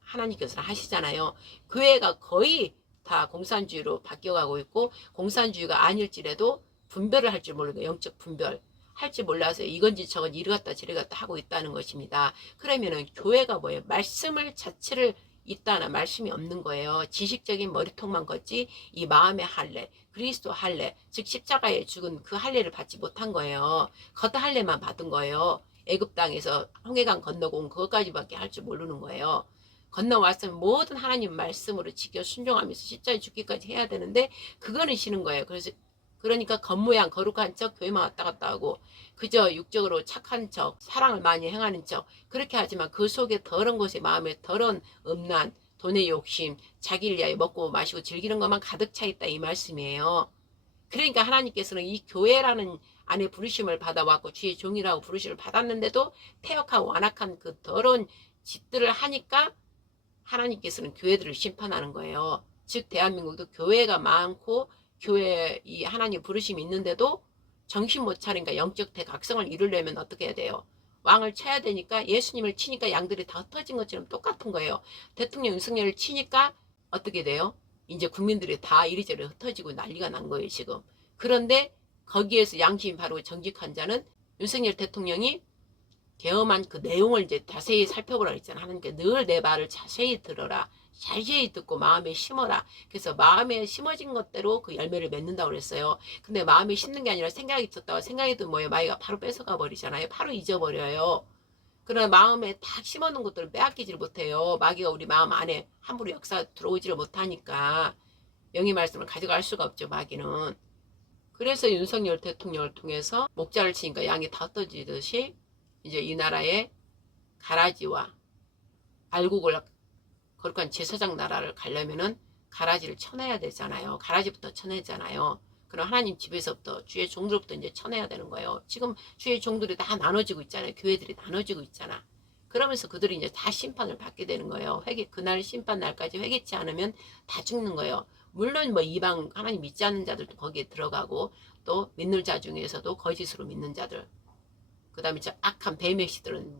하나님께서는 하시잖아요. 교회가 거의 다 공산주의로 바뀌어가고 있고, 공산주의가 아닐지라도 분별을 할 줄 모르고, 영적 분별 할 줄 몰라서 이건지 저건 이리 갔다 저리 갔다 하고 있다는 것입니다. 그러면은 교회가 뭐예요? 말씀을 자체를 있다나 말씀이 없는 거예요. 지식적인 머리통만 걷지 이 마음의 할례, 그리스도 할례, 즉 십자가에 죽은 그 할례를 받지 못한 거예요. 겉 할례만 받은 거예요. 애굽 땅에서 홍해강 건너고 온 그것까지밖에 할 줄 모르는 거예요. 건너왔으면 모든 하나님 말씀으로 지켜 순종하면서 십자가에 죽기까지 해야 되는데 그거는 싫은 거예요. 그러니까 겉모양 거룩한 척 교회만 왔다 갔다 하고 그저 육적으로 착한 척 사랑을 많이 행하는 척 그렇게 하지만 그 속에 더러운 곳에 마음에 더러운 음란 돈의 욕심 자기를 위하여 먹고 마시고 즐기는 것만 가득 차 있다 이 말씀이에요. 그러니까 하나님께서는 이 교회라는 안에 부르심을 받아왔고 주의 종이라고 부르심을 받았는데도 폐역하고 완악한 그 더러운 짓들을 하니까 하나님께서는 교회들을 심판하는 거예요. 즉 대한민국도 교회가 많고 교회에 이 하나님 부르심이 있는데도 정신 못 차리니까 영적 대각성을 이루려면 어떻게 해야 돼요? 왕을 쳐야 되니까 예수님을 치니까 양들이 다 흩어진 것처럼 똑같은 거예요. 대통령 윤석열을 치니까 어떻게 돼요? 이제 국민들이 다 이리저리 흩어지고 난리가 난 거예요 지금. 그런데 거기에서 양심이 바르고 정직한 자는 윤석열 대통령이 개엄한 그 내용을 이제 자세히 살펴보라 했잖아. 하나님께 늘 내 말을 자세히 들어라. 자세히 듣고 마음에 심어라. 그래서 마음에 심어진 것대로 그 열매를 맺는다고 그랬어요. 근데 마음에 심는 게 아니라 생각이 있었다고 생각해도 뭐예요? 마귀가 바로 뺏어가 버리잖아요. 바로 잊어버려요. 그러나 마음에 딱 심어놓은 것들을 빼앗기질 못해요. 마귀가 우리 마음 안에 함부로 역사 들어오지를 못하니까 영의 말씀을 가져갈 수가 없죠. 마귀는. 그래서 윤석열 대통령을 통해서 목자를 치니까 양이 다 흩어지듯이 이제 이 나라의 가라지와 알곡을 거룩한 제사장 나라를 가려면은 가라지를 쳐내야 되잖아요. 가라지부터 쳐내잖아요. 그럼 하나님 집에서부터 주의 종들부터 이제 쳐내야 되는 거예요. 지금 주의 종들이 다 나눠지고 있잖아요. 교회들이 나눠지고 있잖아. 그러면서 그들이 이제 다 심판을 받게 되는 거예요. 그날 심판 날까지 회개치 않으면 다 죽는 거예요. 물론 뭐 이방 하나님 믿지 않는 자들도 거기에 들어가고 또 믿는 자 중에서도 거짓으로 믿는 자들 그 다음에 저 악한 뱀의시들은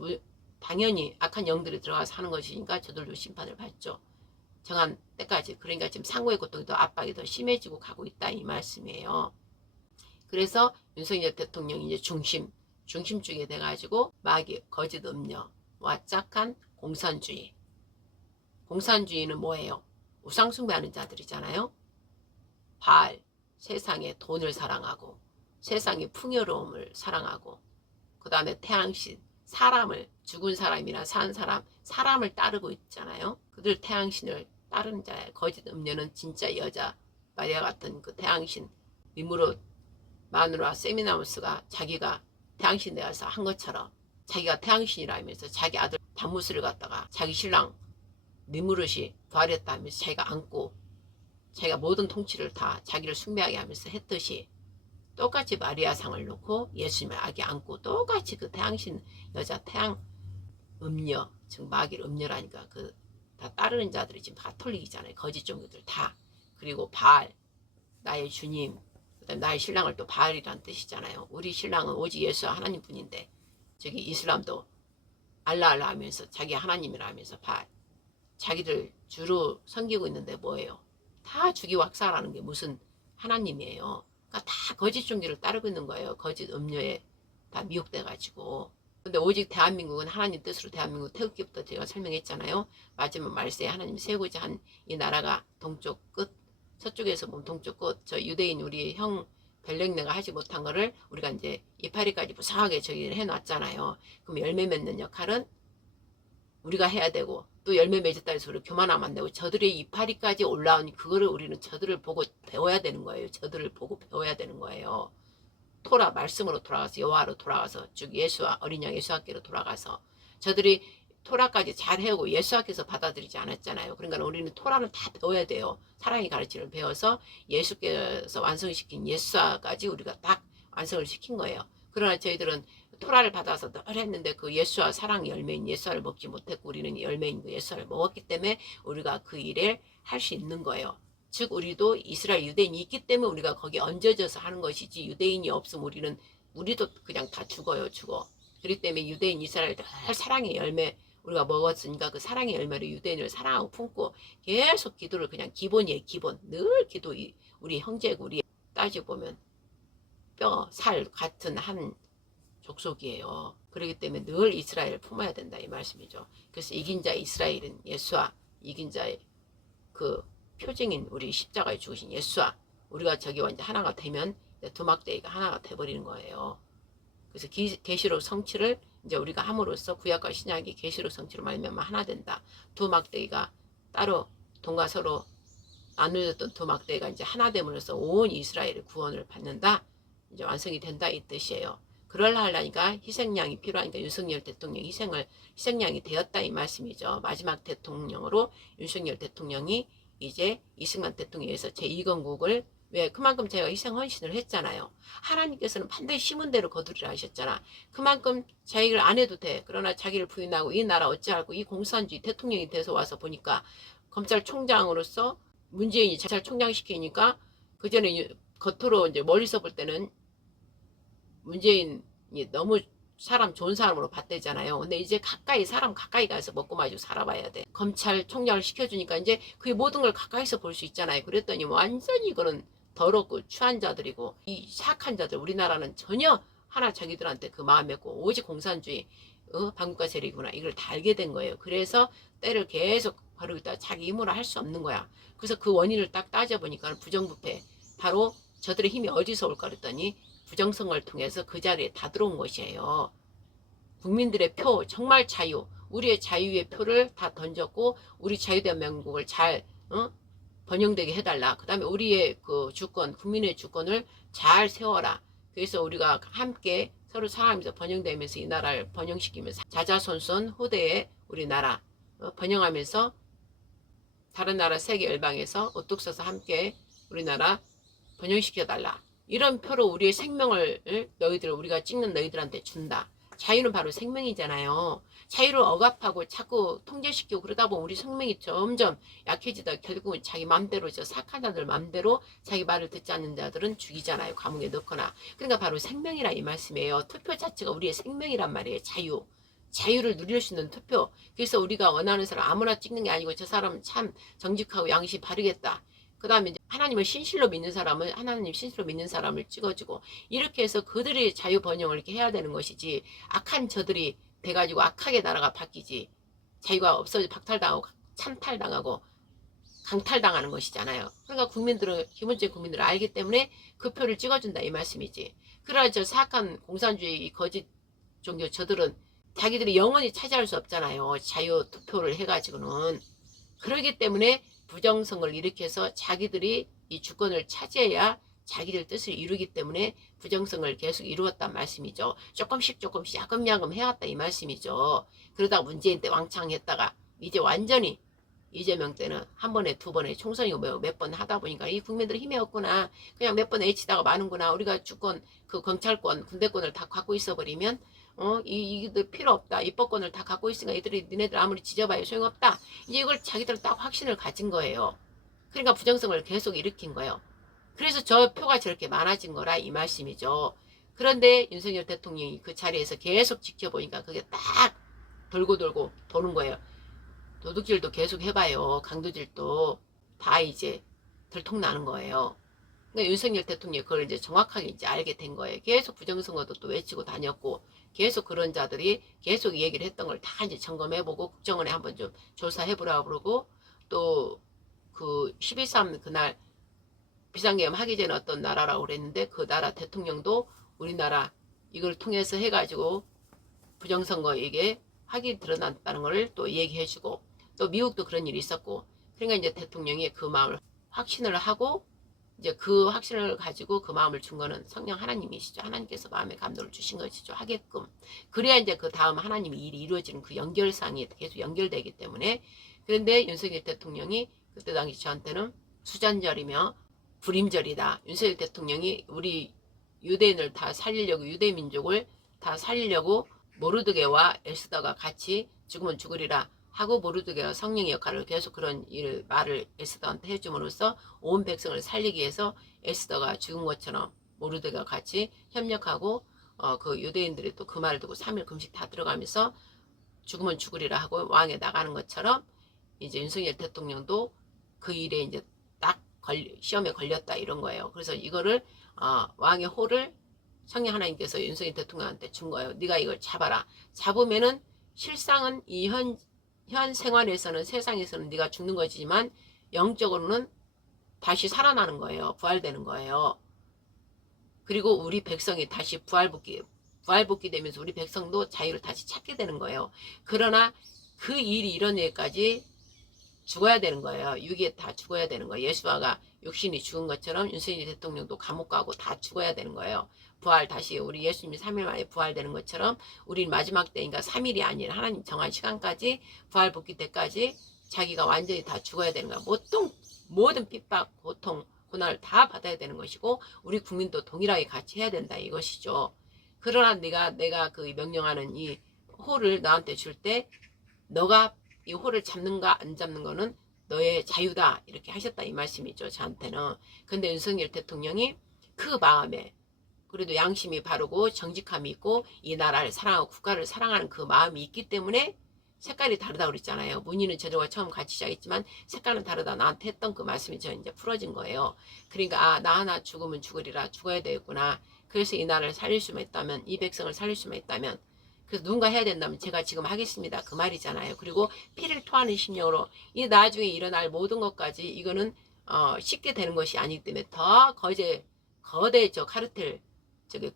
당연히 악한 영들이 들어가서 하는 것이니까 저들도 심판을 받죠. 정한 때까지. 그러니까 지금 상고의 고통이 더 압박이 더 심해지고 가고 있다 이 말씀이에요. 그래서 윤석열 대통령이 이제 중심 쪽에 돼가지고 마귀, 거짓 음녀와 짝한 공산주의. 공산주의는 뭐예요? 우상숭배하는 자들이잖아요. 바알, 세상의 돈을 사랑하고 세상의 풍요로움을 사랑하고 그 다음에 태양신, 사람을 죽은 사람이나 산 사람을 따르고 있잖아요. 그들 태양신을 따르는 자예요. 거짓 음녀는 진짜 여자 마리아 같은 그 태양신 미무롯 마누라 세미나무스가 자기가 태양신 되어서 한 것처럼 자기가 태양신이라면서 자기 아들 단무스를 갖다가 자기 신랑 니무롯이 부활했다면서 자기가 안고 자기가 모든 통치를 다 자기를 숭배하게 하면서 했듯이 똑같이 마리아상을 놓고 예수님을 아기 안고 똑같이 그 태양신 여자 태양 음녀, 즉 마귀를 음녀라니까 그 다 따르는 자들이 지금 가톨릭이잖아요. 거짓 종교들 다. 그리고 바알, 나의 주님, 그다음에 나의 신랑을 또 바알이라는 뜻이잖아요. 우리 신랑은 오직 예수와 하나님뿐인데 저기 이슬람도 알라 하면서 자기 하나님이라 하면서 바알. 자기들 주로 섬기고 있는데 뭐예요? 다 죽이고 학살하는 게 무슨 하나님이에요. 그러니까 다 거짓 종교를 따르고 있는 거예요. 거짓 음료에 다 미혹돼가지고. 근데 오직 대한민국은 하나님 뜻으로 대한민국 태극기부터 제가 설명했잖아요. 마지막 말세에 하나님 세우고자 한 이 나라가 동쪽 끝, 서쪽에서 보면 동쪽 끝, 저 유대인 우리 형 벨렉네가 하지 못한 거를 우리가 이제 이파리까지 무상하게 저기를 해놨잖아요. 그럼 열매 맺는 역할은 우리가 해야 되고 또 열매 맺었다 해서 우리 교만하면 안 되고 저들의 이파리까지 올라오니 그거를 우리는 저들을 보고 배워야 되는 거예요. 저들을 보고 배워야 되는 거예요. 토라 말씀으로 돌아가서 여호와로 돌아가서 즉 예수와 어린 양 예수와께로 돌아가서 저들이 토라까지 잘 해오고 예수와께서 받아들이지 않았잖아요. 그러니까 우리는 토라는 다 배워야 돼요. 사랑의 가르침을 배워서 예수께서 완성시킨 예수와까지 우리가 딱 완성을 시킨 거예요. 그러나 저희들은 토라를 받아서 늘 했는데 그 예수와 사랑 열매인 예수와를 먹지 못했고 우리는 열매인 그 예수와를 먹었기 때문에 우리가 그 일을 할 수 있는 거예요. 즉 우리도 이스라엘 유대인이 있기 때문에 우리가 거기에 얹어져서 하는 것이지 유대인이 없으면 우리도 그냥 다 죽어요. 죽어. 그렇기 때문에 유대인 이스라엘 늘 사랑의 열매 우리가 먹었으니까 그 사랑의 열매를 유대인을 사랑하고 품고 계속 기도를 그냥 기본이에요. 기본. 늘 기도. 우리 형제고 우리 따져보면 뼈, 살 같은 한 족속이에요. 그렇기 때문에 늘 이스라엘을 품어야 된다 이 말씀이죠. 그래서 이긴 자 이스라엘은 예수와 이긴 자의 그 표징인 우리 십자가에 죽으신 예수와 우리가 저기와 이제 하나가 되면 두막대기가 하나가 돼버리는 거예요. 그래서 계시록 성취를 이제 우리가 함으로써 구약과 신약이 계시록 성취로 말미암아 하나 된다. 두막대기가 따로 동과 서로 나누어졌던 두막대기가 이제 하나 됨으로써 온 이스라엘의 구원을 받는다. 이제 완성이 된다 이 뜻이에요. 그러려 하려니까 희생양이 필요하니까 윤석열 대통령 희생양이 되었다 이 말씀이죠. 마지막 대통령으로 윤석열 대통령이 이제 이승만 대통령에서 제2건국을 왜 그만큼 제가 희생 헌신을 했잖아요. 하나님께서는 반드시 심은 대로 거두리라 하셨잖아. 그만큼 자기를 안 해도 돼. 그러나 자기를 부인하고 이 나라 어찌하고 이 공산주의 대통령이 돼서 와서 보니까 검찰총장으로서 문재인이 검찰총장 시키니까 그 전에 겉으로 이제 멀리서 볼 때는 문재인이 너무 사람 좋은 사람으로 봤대잖아요. 근데 이제 사람 가까이 가서 먹고 마시고 살아봐야 돼. 검찰총장을 시켜주니까 이제 그게 모든 걸 가까이서 볼 수 있잖아요. 그랬더니 완전히 그런 더럽고 추한 자들이고 이 사악한 자들 우리나라는 전혀 하나 자기들한테 그 마음이 없고 오직 공산주의 반국가 세력이구나 이걸 다 알게 된 거예요. 그래서 때를 계속 바르고 있다가 자기 힘으로 할 수 없는 거야. 그래서 그 원인을 딱 따져보니까 부정부패 바로 저들의 힘이 어디서 올까 그랬더니 부정선거를 통해서 그 자리에 다 들어온 것이에요. 국민들의 표, 정말 자유, 우리의 자유의 표를 다 던졌고 우리 자유대한민국을 잘 번영되게 해달라. 그 다음에 우리의 그 주권, 국민의 주권을 잘 세워라. 그래서 우리가 함께 서로 사랑하면서 번영되면서 이 나라를 번영시키면서 자자손손 후대에 우리나라 번영하면서 다른 나라 세계 열방에서 우뚝 서서 함께 우리나라 번영시켜달라. 이런 표로 우리의 생명을 우리가 찍는 너희들한테 준다. 자유는 바로 생명이잖아요. 자유를 억압하고 자꾸 통제시키고 그러다 보면 우리 생명이 점점 약해지다 결국은 자기 맘대로 사악한 자들 맘대로 자기 말을 듣지 않는 자들은 죽이잖아요. 감옥에 넣거나. 그러니까 바로 생명이라 이 말씀이에요. 투표 자체가 우리의 생명이란 말이에요. 자유를 누릴 수 있는 투표. 그래서 우리가 원하는 사람 아무나 찍는 게 아니고 저 사람은 참 정직하고 양심 바르겠다. 그 다음에 하나님을 신실로 믿는 사람은 하나님 신실로 믿는 사람을 찍어주고 이렇게 해서 그들의 자유 번영을 이렇게 해야 되는 것이지 악한 저들이 돼가지고 악하게 나라가 바뀌지 자유가 없어져 박탈당하고 찬탈당하고 강탈당하는 것이잖아요. 그러니까 국민들은 기본적인 국민들은 알기 때문에 그 표를 찍어준다 이 말씀이지. 그러나 저 사악한 공산주의 거짓 종교 저들은 자기들이 영원히 차지할 수 없잖아요. 자유 투표를 해가지고는. 그러기 때문에 부정선거를 일으켜서 자기들이 이 주권을 차지해야 자기들 뜻을 이루기 때문에 부정선거를 계속 이루었단 말씀이죠. 조금씩 야금야금 해왔다 이 말씀이죠. 그러다가 문재인 때 왕창 했다가 이제 완전히 이재명 때는 한 번에 두 번에 총선이고 몇 번 하다 보니까 이 국민들이 힘이 없구나. 그냥 몇 번 외치다가 마는구나. 우리가 주권, 그 경찰권, 군대권을 다 갖고 있어 버리면 이게 필요 없다. 입법권을 다 갖고 있으니까 니네들 아무리 지져봐야 소용없다. 이제 이걸 자기들은 딱 확신을 가진 거예요. 그러니까 부정성을 계속 일으킨 거예요. 그래서 저 표가 저렇게 많아진 거라 이 말씀이죠. 그런데 윤석열 대통령이 그 자리에서 계속 지켜보니까 그게 딱 돌고 도는 거예요. 도둑질도 계속 해봐요. 강도질도 다 이제 들통나는 거예요. 그러니까 윤석열 대통령이 그걸 이제 정확하게 이제 알게 된 거예요. 계속 부정선거도 또 외치고 다녔고, 계속 그런 자들이 계속 얘기를 했던 걸 다 이제 점검해보고, 국정원에 한번 좀 조사해보라고 그러고, 또 그 12.3 그날 비상계엄 하기 전에 어떤 나라라고 그랬는데, 그 나라 대통령도 우리나라 이걸 통해서 해가지고 부정선거 이게 확이 드러났다는 걸 또 얘기해주고, 또 미국도 그런 일이 있었고, 그러니까 이제 대통령이 그 마음을 확신을 하고, 이제 그 확신을 가지고 그 마음을 준 거는 성령 하나님이시죠. 하나님께서 마음의 감동을 주신 것이죠. 하게끔. 그래야 이제 그 다음 하나님이 일이 이루어지는 그 연결상이 계속 연결되기 때문에. 그런데 윤석열 대통령이 그때 당시 저한테는 수잔절이며 불임절이다. 윤석열 대통령이 우리 유대인을 다 살리려고, 유대 민족을 다 살리려고 모르드게와 에스더가 같이 죽으면 죽으리라 하고, 모르드게가 성령의 역할을 계속 그런 말을 에스더한테 해줌으로써 온 백성을 살리기 위해서 에스더가 죽은 것처럼 모르드게가 같이 협력하고, 그 유대인들이 또 그 말을 듣고 3일 금식 다 들어가면서 죽으면 죽으리라 하고 왕에 나가는 것처럼, 이제 윤석열 대통령도 그 일에 이제 딱 시험에 걸렸다 이런 거예요. 그래서 이거를 왕의 호를 성령 하나님께서 윤석열 대통령한테 준 거예요. 네가 이걸 잡아라. 잡으면은 실상은 이 현 생활에서는, 세상에서는 네가 죽는 거지만 영적으로는 다시 살아나는 거예요. 부활되는 거예요. 그리고 우리 백성이 다시 부활복귀 되면서 우리 백성도 자유를 다시 찾게 되는 거예요. 그러나 그 일이 일어나기까지 죽어야 되는 거예요. 유기에 다 죽어야 되는 거예요. 예수아가 육신이 죽은 것처럼 윤석열 대통령도 감옥 가고 다 죽어야 되는 거예요. 부활 다시 우리 예수님이 3일 만에 부활되는 것처럼 우리는 마지막 때니까 3일이 아니라 하나님 정한 시간까지, 부활 복귀 때까지 자기가 완전히 다 죽어야 되는 거야. 모든 핍박, 고통, 고난을 다 받아야 되는 것이고, 우리 국민도 동일하게 같이 해야 된다 이것이죠. 그러나 내가 그 명령하는 이 호를 너한테 줄 때 너가 이 호를 잡는가 안 잡는 거는 너의 자유다 이렇게 하셨다 이 말씀이죠. 저한테는. 근데 윤석열 대통령이 그 마음에 그래도 양심이 바르고 정직함이 있고 이 나라를 사랑하고 국가를 사랑하는 그 마음이 있기 때문에 색깔이 다르다고 그랬잖아요. 문희는 저저와 처음 같이 시작했지만 색깔은 다르다 나한테 했던 그 말씀이 저 이제 풀어진 거예요. 그러니까 나 하나 죽으면 죽으리라, 죽어야 되겠구나. 그래서 이 나라를 살릴 수만 있다면, 이 백성을 살릴 수만 있다면, 그래서 누군가 해야 된다면 제가 지금 하겠습니다. 그 말이잖아요. 그리고 피를 토하는 심령으로 이 나중에 일어날 모든 것까지 이거는 쉽게 되는 것이 아니기 때문에 더 거대 저 카르텔,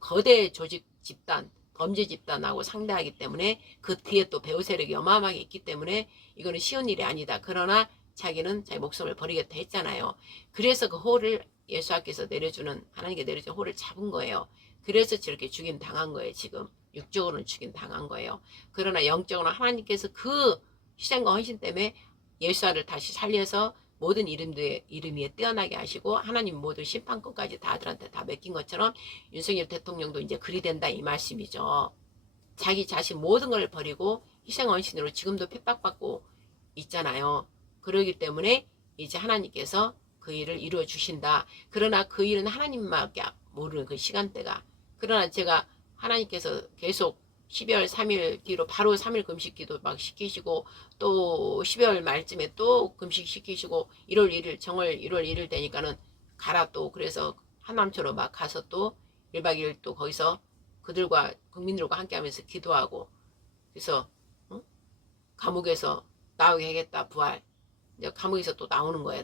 거대 조직 집단, 범죄 집단하고 상대하기 때문에 그 뒤에 또 배후 세력이 어마어마하게 있기 때문에 이거는 쉬운 일이 아니다. 그러나 자기는 자기 목숨을 버리겠다 했잖아요. 그래서 그 호를 예수님께서 내려주는, 하나님께 내려주는 호를 잡은 거예요. 그래서 저렇게 죽임 당한 거예요. 지금 육적으로는 죽임 당한 거예요. 그러나 영적으로는 하나님께서 그 희생과 헌신 때문에 예수아를 다시 살려서 모든 이름 위에 뛰어나게 하시고 하나님 모든 심판권까지 다 아들한테 다 맡긴 것처럼 윤석열 대통령도 이제 그리 된다 이 말씀이죠. 자기 자신 모든 걸 버리고 희생헌신으로 지금도 핍박받고 있잖아요. 그러기 때문에 이제 하나님께서 그 일을 이루어 주신다. 그러나 그 일은 하나님밖에 모르는 그 시간대가. 그러나 제가 하나님께서 계속 12월 3일 뒤로 바로 3일 금식기도 막 시키시고, 또 12월 말쯤에 또 금식 시키시고, 1월 1일 정월 1월 1일 되니까는 가라 또. 그래서 하남초로 막 가서 또 1박 2일 또 거기서 그들과 국민들과 함께 하면서 기도하고, 그래서 감옥에서 나오게 하겠다 부활. 이제 감옥에서 또 나오는 거예요.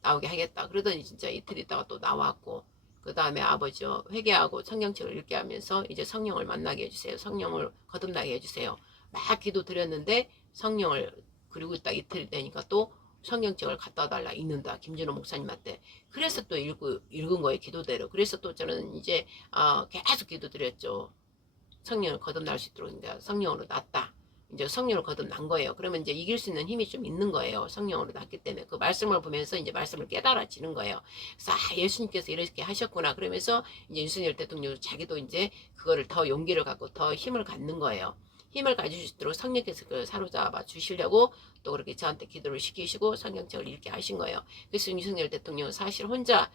나오게 하겠다. 그러더니 진짜 이틀 있다가 또 나왔고, 그 다음에 아버지요 회개하고 성경책을 읽게 하면서 이제 성령을 만나게 해주세요. 성령을 거듭나게 해주세요. 막 기도 드렸는데 성령을, 그리고 딱 이틀 되니까 또 성경책을 갖다 달라 읽는다. 김준호 목사님한테. 그래서 또 읽은 거예요. 기도대로. 그래서 또 저는 이제 계속 기도 드렸죠. 성령을 거듭날 수 있도록. 성령으로 났다. 이제 성령을 거듭난 거예요. 그러면 이제 이길 수 있는 힘이 좀 있는 거예요. 성령으로 났기 때문에 그 말씀을 보면서 이제 말씀을 깨달아지는 거예요. 그래서 예수님께서 이렇게 하셨구나. 그러면서 이제 윤석열 대통령 자기도 이제 그거를 더 용기를 갖고 더 힘을 갖는 거예요. 힘을 가지시도록 성령께서 그걸 사로잡아 주시려고 또 그렇게 저한테 기도를 시키시고 성경책을 읽게 하신 거예요. 그래서 윤석열 대통령은 사실 혼자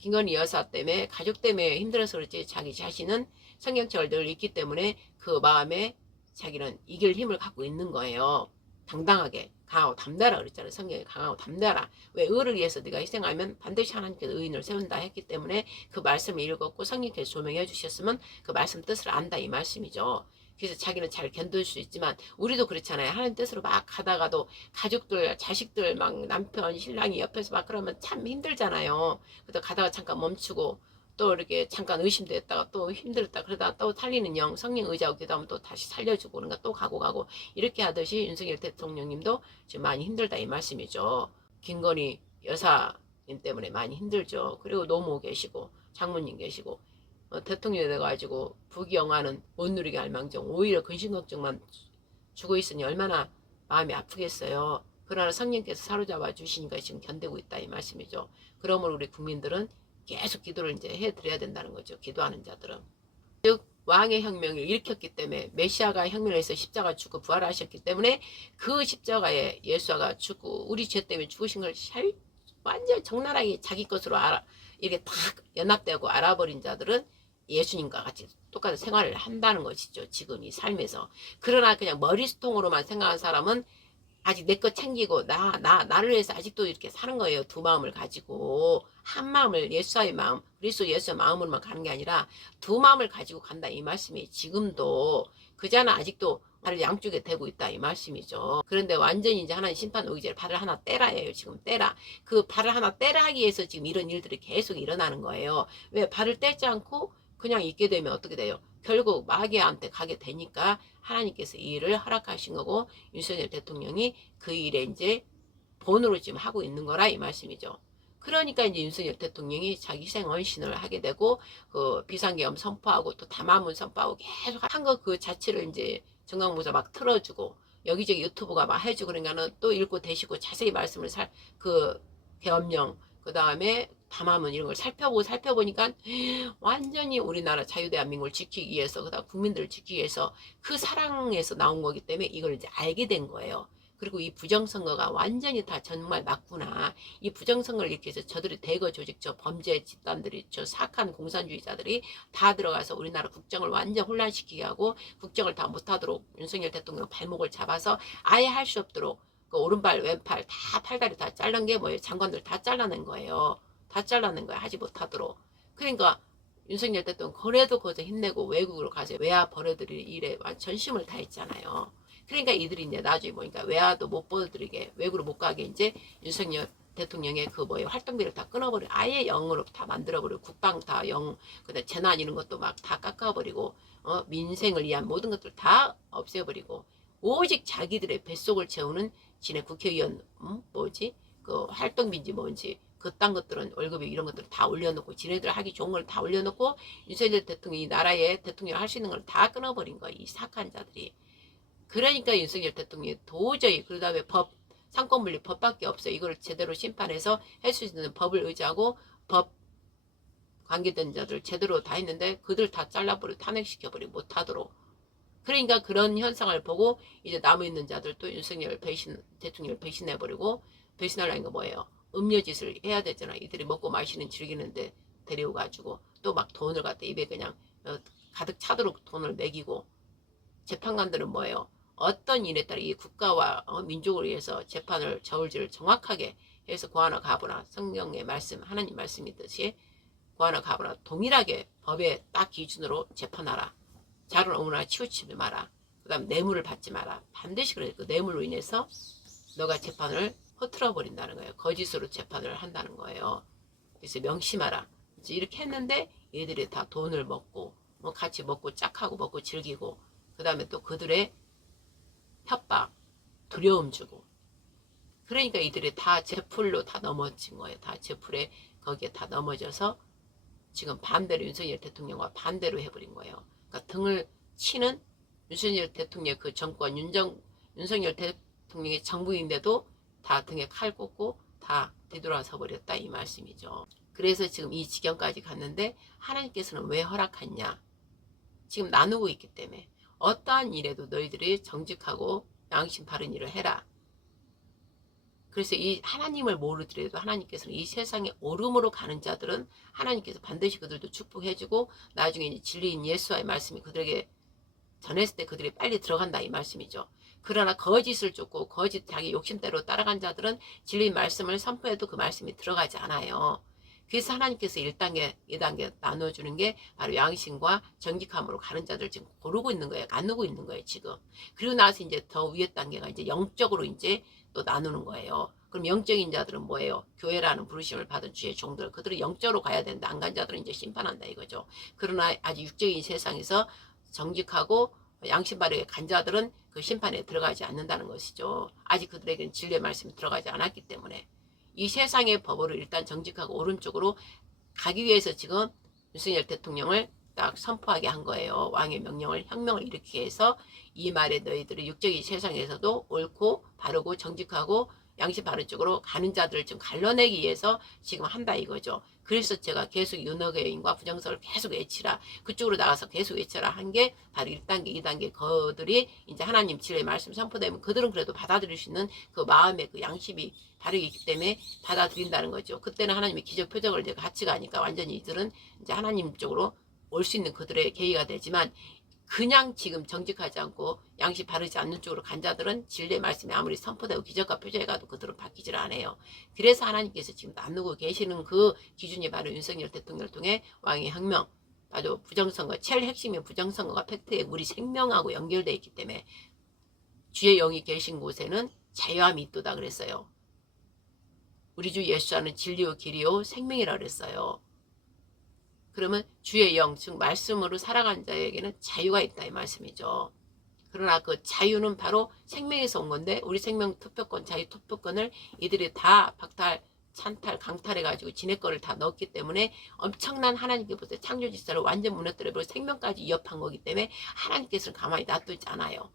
김건희 여사 때문에 가족 때문에 힘들어서 그렇지 자기 자신은 성경책을 늘 읽기 때문에 그 마음에 자기는 이길 힘을 갖고 있는 거예요. 당당하게 강하고 담대하라 그랬잖아요. 성경에 강하고 담대하라. 왜 의를 위해서 네가 희생하면 반드시 하나님께서 의인을 세운다 했기 때문에 그 말씀을 읽었고 성령께서 조명해 주셨으면 그 말씀 뜻을 안다 이 말씀이죠. 그래서 자기는 잘 견딜 수 있지만 우리도 그렇잖아요. 하나님 뜻으로 막 가다가도 가족들, 자식들, 막 남편, 신랑이 옆에서 막 그러면 참 힘들잖아요. 그래서 가다가 잠깐 멈추고 또 이렇게 잠깐 의심도 했다가 또 힘들었다 그러다가 또 살리는 영 성령 의지하고 기도하면 또 다시 살려주고 그러니까 또 가고 이렇게 하듯이 윤석열 대통령님도 지금 많이 힘들다 이 말씀이죠. 김건희 여사님 때문에 많이 힘들죠. 그리고 노모 계시고 장모님 계시고 대통령이 돼가지고 부귀영화는 못 누리게 할 망정 오히려 근심 걱정만 주고 있으니 얼마나 마음이 아프겠어요. 그러나 성령께서 사로잡아 주시니까 지금 견디고 있다 이 말씀이죠. 그러므로 우리 국민들은 계속 기도를 이제 해드려야 된다는 거죠. 기도하는 자들은. 즉 왕의 혁명을 일으켰기 때문에 메시아가 혁명을 해서 십자가 죽고 부활하셨기 때문에 그 십자가에 예수가 죽고 우리 죄 때문에 죽으신 걸 완전 적나라하게 자기 것으로 이렇게 딱 연합되고 알아버린 자들은 예수님과 같이 똑같은 생활을 한다는 것이죠. 지금 이 삶에서. 그러나 그냥 머리수통으로만 생각한 사람은 아직 내 것 챙기고 나를 위해서 아직도 이렇게 사는 거예요. 두 마음을 가지고 한 마음을 예수의 마음 그리스도 예수의 마음으로만 가는 게 아니라 두 마음을 가지고 간다 이 말씀이 지금도 그자는 아직도 발을 양쪽에 대고 있다 이 말씀이죠. 그런데 완전히 이제 하나님 심판 오기 전에 발을 하나 떼라예요. 지금 떼라. 그 발을 하나 떼라 하기 위해서 지금 이런 일들이 계속 일어나는 거예요. 왜 발을 떼지 않고 그냥 있게 되면 어떻게 돼요? 결국 마귀한테 가게 되니까 하나님께서 이 일을 허락하신 거고 윤석열 대통령이 그 일에 이제 본으로 지금 하고 있는 거라 이 말씀이죠. 그러니까 이제 윤석열 대통령이 자기 희생 헌신을 하게 되고 그 비상계엄 선포하고 또 담화문 선포하고 계속 한 거 그 자체를 이제 정강모사 막 틀어주고 여기저기 유튜브가 막 해주고 그러니까는 또 읽고 대시고 자세히 말씀을 그 계엄령 그 다음에 담화문 이런 걸 살펴보니까 완전히 우리나라 자유대한민국을 지키기 위해서 그다음 국민들을 지키기 위해서 그 사랑에서 나온 거기 때문에 이걸 이제 알게 된 거예요. 그리고 이 부정선거가 완전히 다 정말 맞구나. 이 부정선거를 이렇게 해서 저들이 대거 조직 저 범죄 집단들이 저 사악한 공산주의자들이 다 들어가서 우리나라 국정을 완전 혼란시키게 하고 국정을 다 못하도록 윤석열 대통령 발목을 잡아서 아예 할 수 없도록 그 오른발 왼팔 다 팔다리 다 잘란 게 뭐예요. 장관들 다 잘라낸 거예요. 다 잘라낸 거야. 하지 못하도록. 그러니까 윤석열 대통령 그래도 거기서 힘내고 외국으로 가서 외화 벌어들일 일에 전심을 다했잖아요. 그러니까 이들이 이제 나중에 보니까 외화도 못 벌어들이게 외국으로 못 가게 이제 윤석열 대통령의 그 뭐예요 활동비를 다 끊어버려 아예 영으로 다 만들어버리고 국방 다 영 그다음 재난 이런 것도 막 다 깎아버리고 민생을 위한 모든 것들 다 없애버리고 오직 자기들의 뱃속을 채우는 지네 국회의원 뭐지 그 활동비인지 뭔지 그딴 것들은 월급이 이런 것들을 다 올려놓고 지네들 하기 좋은 걸 다 올려놓고 윤석열 대통령이 나라에 대통령 할 수 있는 걸 다 끊어버린 거야 이 사악한 자들이. 그러니까 윤석열 대통령이 도저히 그 다음에 상권분리 법밖에 없어요. 이걸 제대로 심판해서 할 수 있는 법을 의지하고 법 관계된 자들 제대로 다 했는데 그들 다 잘라버리고 탄핵시켜버리고 못하도록. 그러니까 그런 현상을 보고 이제 남아있는 자들도 윤석열 대통령을 배신해버리고 배신하려는 거 뭐예요? 음료짓을 해야 되잖아. 이들이 먹고 마시는 즐기는데 데려가지고 또 막 돈을 갖다 입에 그냥 가득 차도록 돈을 먹이고 재판관들은 뭐예요? 어떤 일에 따라 이 국가와 민족을 위해서 재판을 저울질을 정확하게 해서 고하나 가보나 성경의 말씀 하나님 말씀이듯이 고하나 가보나 동일하게 법의 딱 기준으로 재판하라. 자를 어머나 치우치지 마라. 그 다음 뇌물을 받지 마라. 반드시 그래. 그 뇌물로 인해서 너가 재판을 허틀어 버린다는 거예요. 거짓으로 재판을 한다는 거예요. 그래서 명심하라. 이제 이렇게 했는데 얘들이 다 돈을 먹고 같이 먹고 짝하고 먹고 즐기고 그 다음에 또 그들의 협박, 두려움 주고 그러니까 이들이 다 제풀로 다 넘어진 거예요. 다 제풀에 거기에 다 넘어져서 지금 반대로 윤석열 대통령과 반대로 해버린 거예요. 그러니까 등을 치는 윤석열 대통령 그 정권 윤석열 대통령의 정부인데도 다 등에 칼 꽂고 다 뒤돌아서 버렸다 이 말씀이죠. 그래서 지금 이 지경까지 갔는데 하나님께서는 왜 허락했냐? 지금 나누고 있기 때문에 어떠한 일에도 너희들이 정직하고 양심 바른 일을 해라. 그래서 이 하나님을 모르더라도 하나님께서는 이 세상에 오름으로 가는 자들은 하나님께서 반드시 그들도 축복해주고 나중에 이제 진리인 예수와의 말씀이 그들에게 전했을 때 그들이 빨리 들어간다 이 말씀이죠. 그러나 거짓을 쫓고 거짓 자기 욕심대로 따라간 자들은 진리인 말씀을 선포해도 그 말씀이 들어가지 않아요. 그래서 하나님께서 1단계, 2단계 나눠주는 게 바로 양심과 정직함으로 가는 자들 지금 고르고 있는 거예요. 나누고 있는 거예요, 지금. 그리고 나서 이제 더 위에 단계가 이제 영적으로 이제 또 나누는 거예요. 그럼 영적인 자들은 뭐예요? 교회라는 부르심을 받은 주의 종들. 그들은 영적으로 가야 된다. 안 간 자들은 이제 심판한다 이거죠. 그러나 아직 육적인 세상에서 정직하고 양심 바르게 간 자들은 그 심판에 들어가지 않는다는 것이죠. 아직 그들에게는 진리의 말씀이 들어가지 않았기 때문에. 이 세상의 법으로 일단 정직하고 오른쪽으로 가기 위해서 지금 윤석열 대통령을 딱 선포하게 한 거예요. 왕의 명령을 혁명을 일으키게 해서 이 말에 너희들이 육적인 세상에서도 옳고 바르고 정직하고 양심 바른 쪽으로 가는 자들을 좀 갈라내기 위해서 지금 한다 이거죠. 그래서 제가 계속 윤호교인과 부정선을 계속 외치라. 그쪽으로 나가서 계속 외쳐라 한 게 바로 1단계, 2단계 그들이 이제 하나님 진리의 말씀 선포되면 그들은 그래도 받아들일 수 있는 그 마음의 그 양심이 바르게 있기 때문에 받아들인다는 거죠. 그때는 하나님의 기적 표적을 이제 같이 가니까 완전히 이들은 이제 하나님 쪽으로 올 수 있는 그들의 계기가 되지만 그냥 지금 정직하지 않고 양심 바르지 않는 쪽으로 간 자들은 진리의 말씀이 아무리 선포되고 기적과 표적이 가도 그들은 바뀌질 않아요. 그래서 하나님께서 지금 나누고 계시는 그 기준이 바로 윤석열 대통령을 통해 왕의 혁명, 바로 부정선거, 제일 핵심인 부정선거가 팩트에 우리 생명하고 연결되어 있기 때문에 주의 영이 계신 곳에는 자유함이 있도다 그랬어요. 우리 주 예수와는 진리요 길이요 생명이라 그랬어요. 그러면 주의 영, 즉 말씀으로 살아간 자에게는 자유가 있다 이 말씀이죠. 그러나 그 자유는 바로 생명에서 온 건데 우리 생명 투표권, 자유 투표권을 이들이 다 박탈, 찬탈, 강탈해가지고 지네 거를 다 넣었기 때문에 엄청난 하나님께부터 창조 질서를 완전 무너뜨려버리고 생명까지 위협한 거기 때문에 하나님께서는 가만히 놔두지 않아요.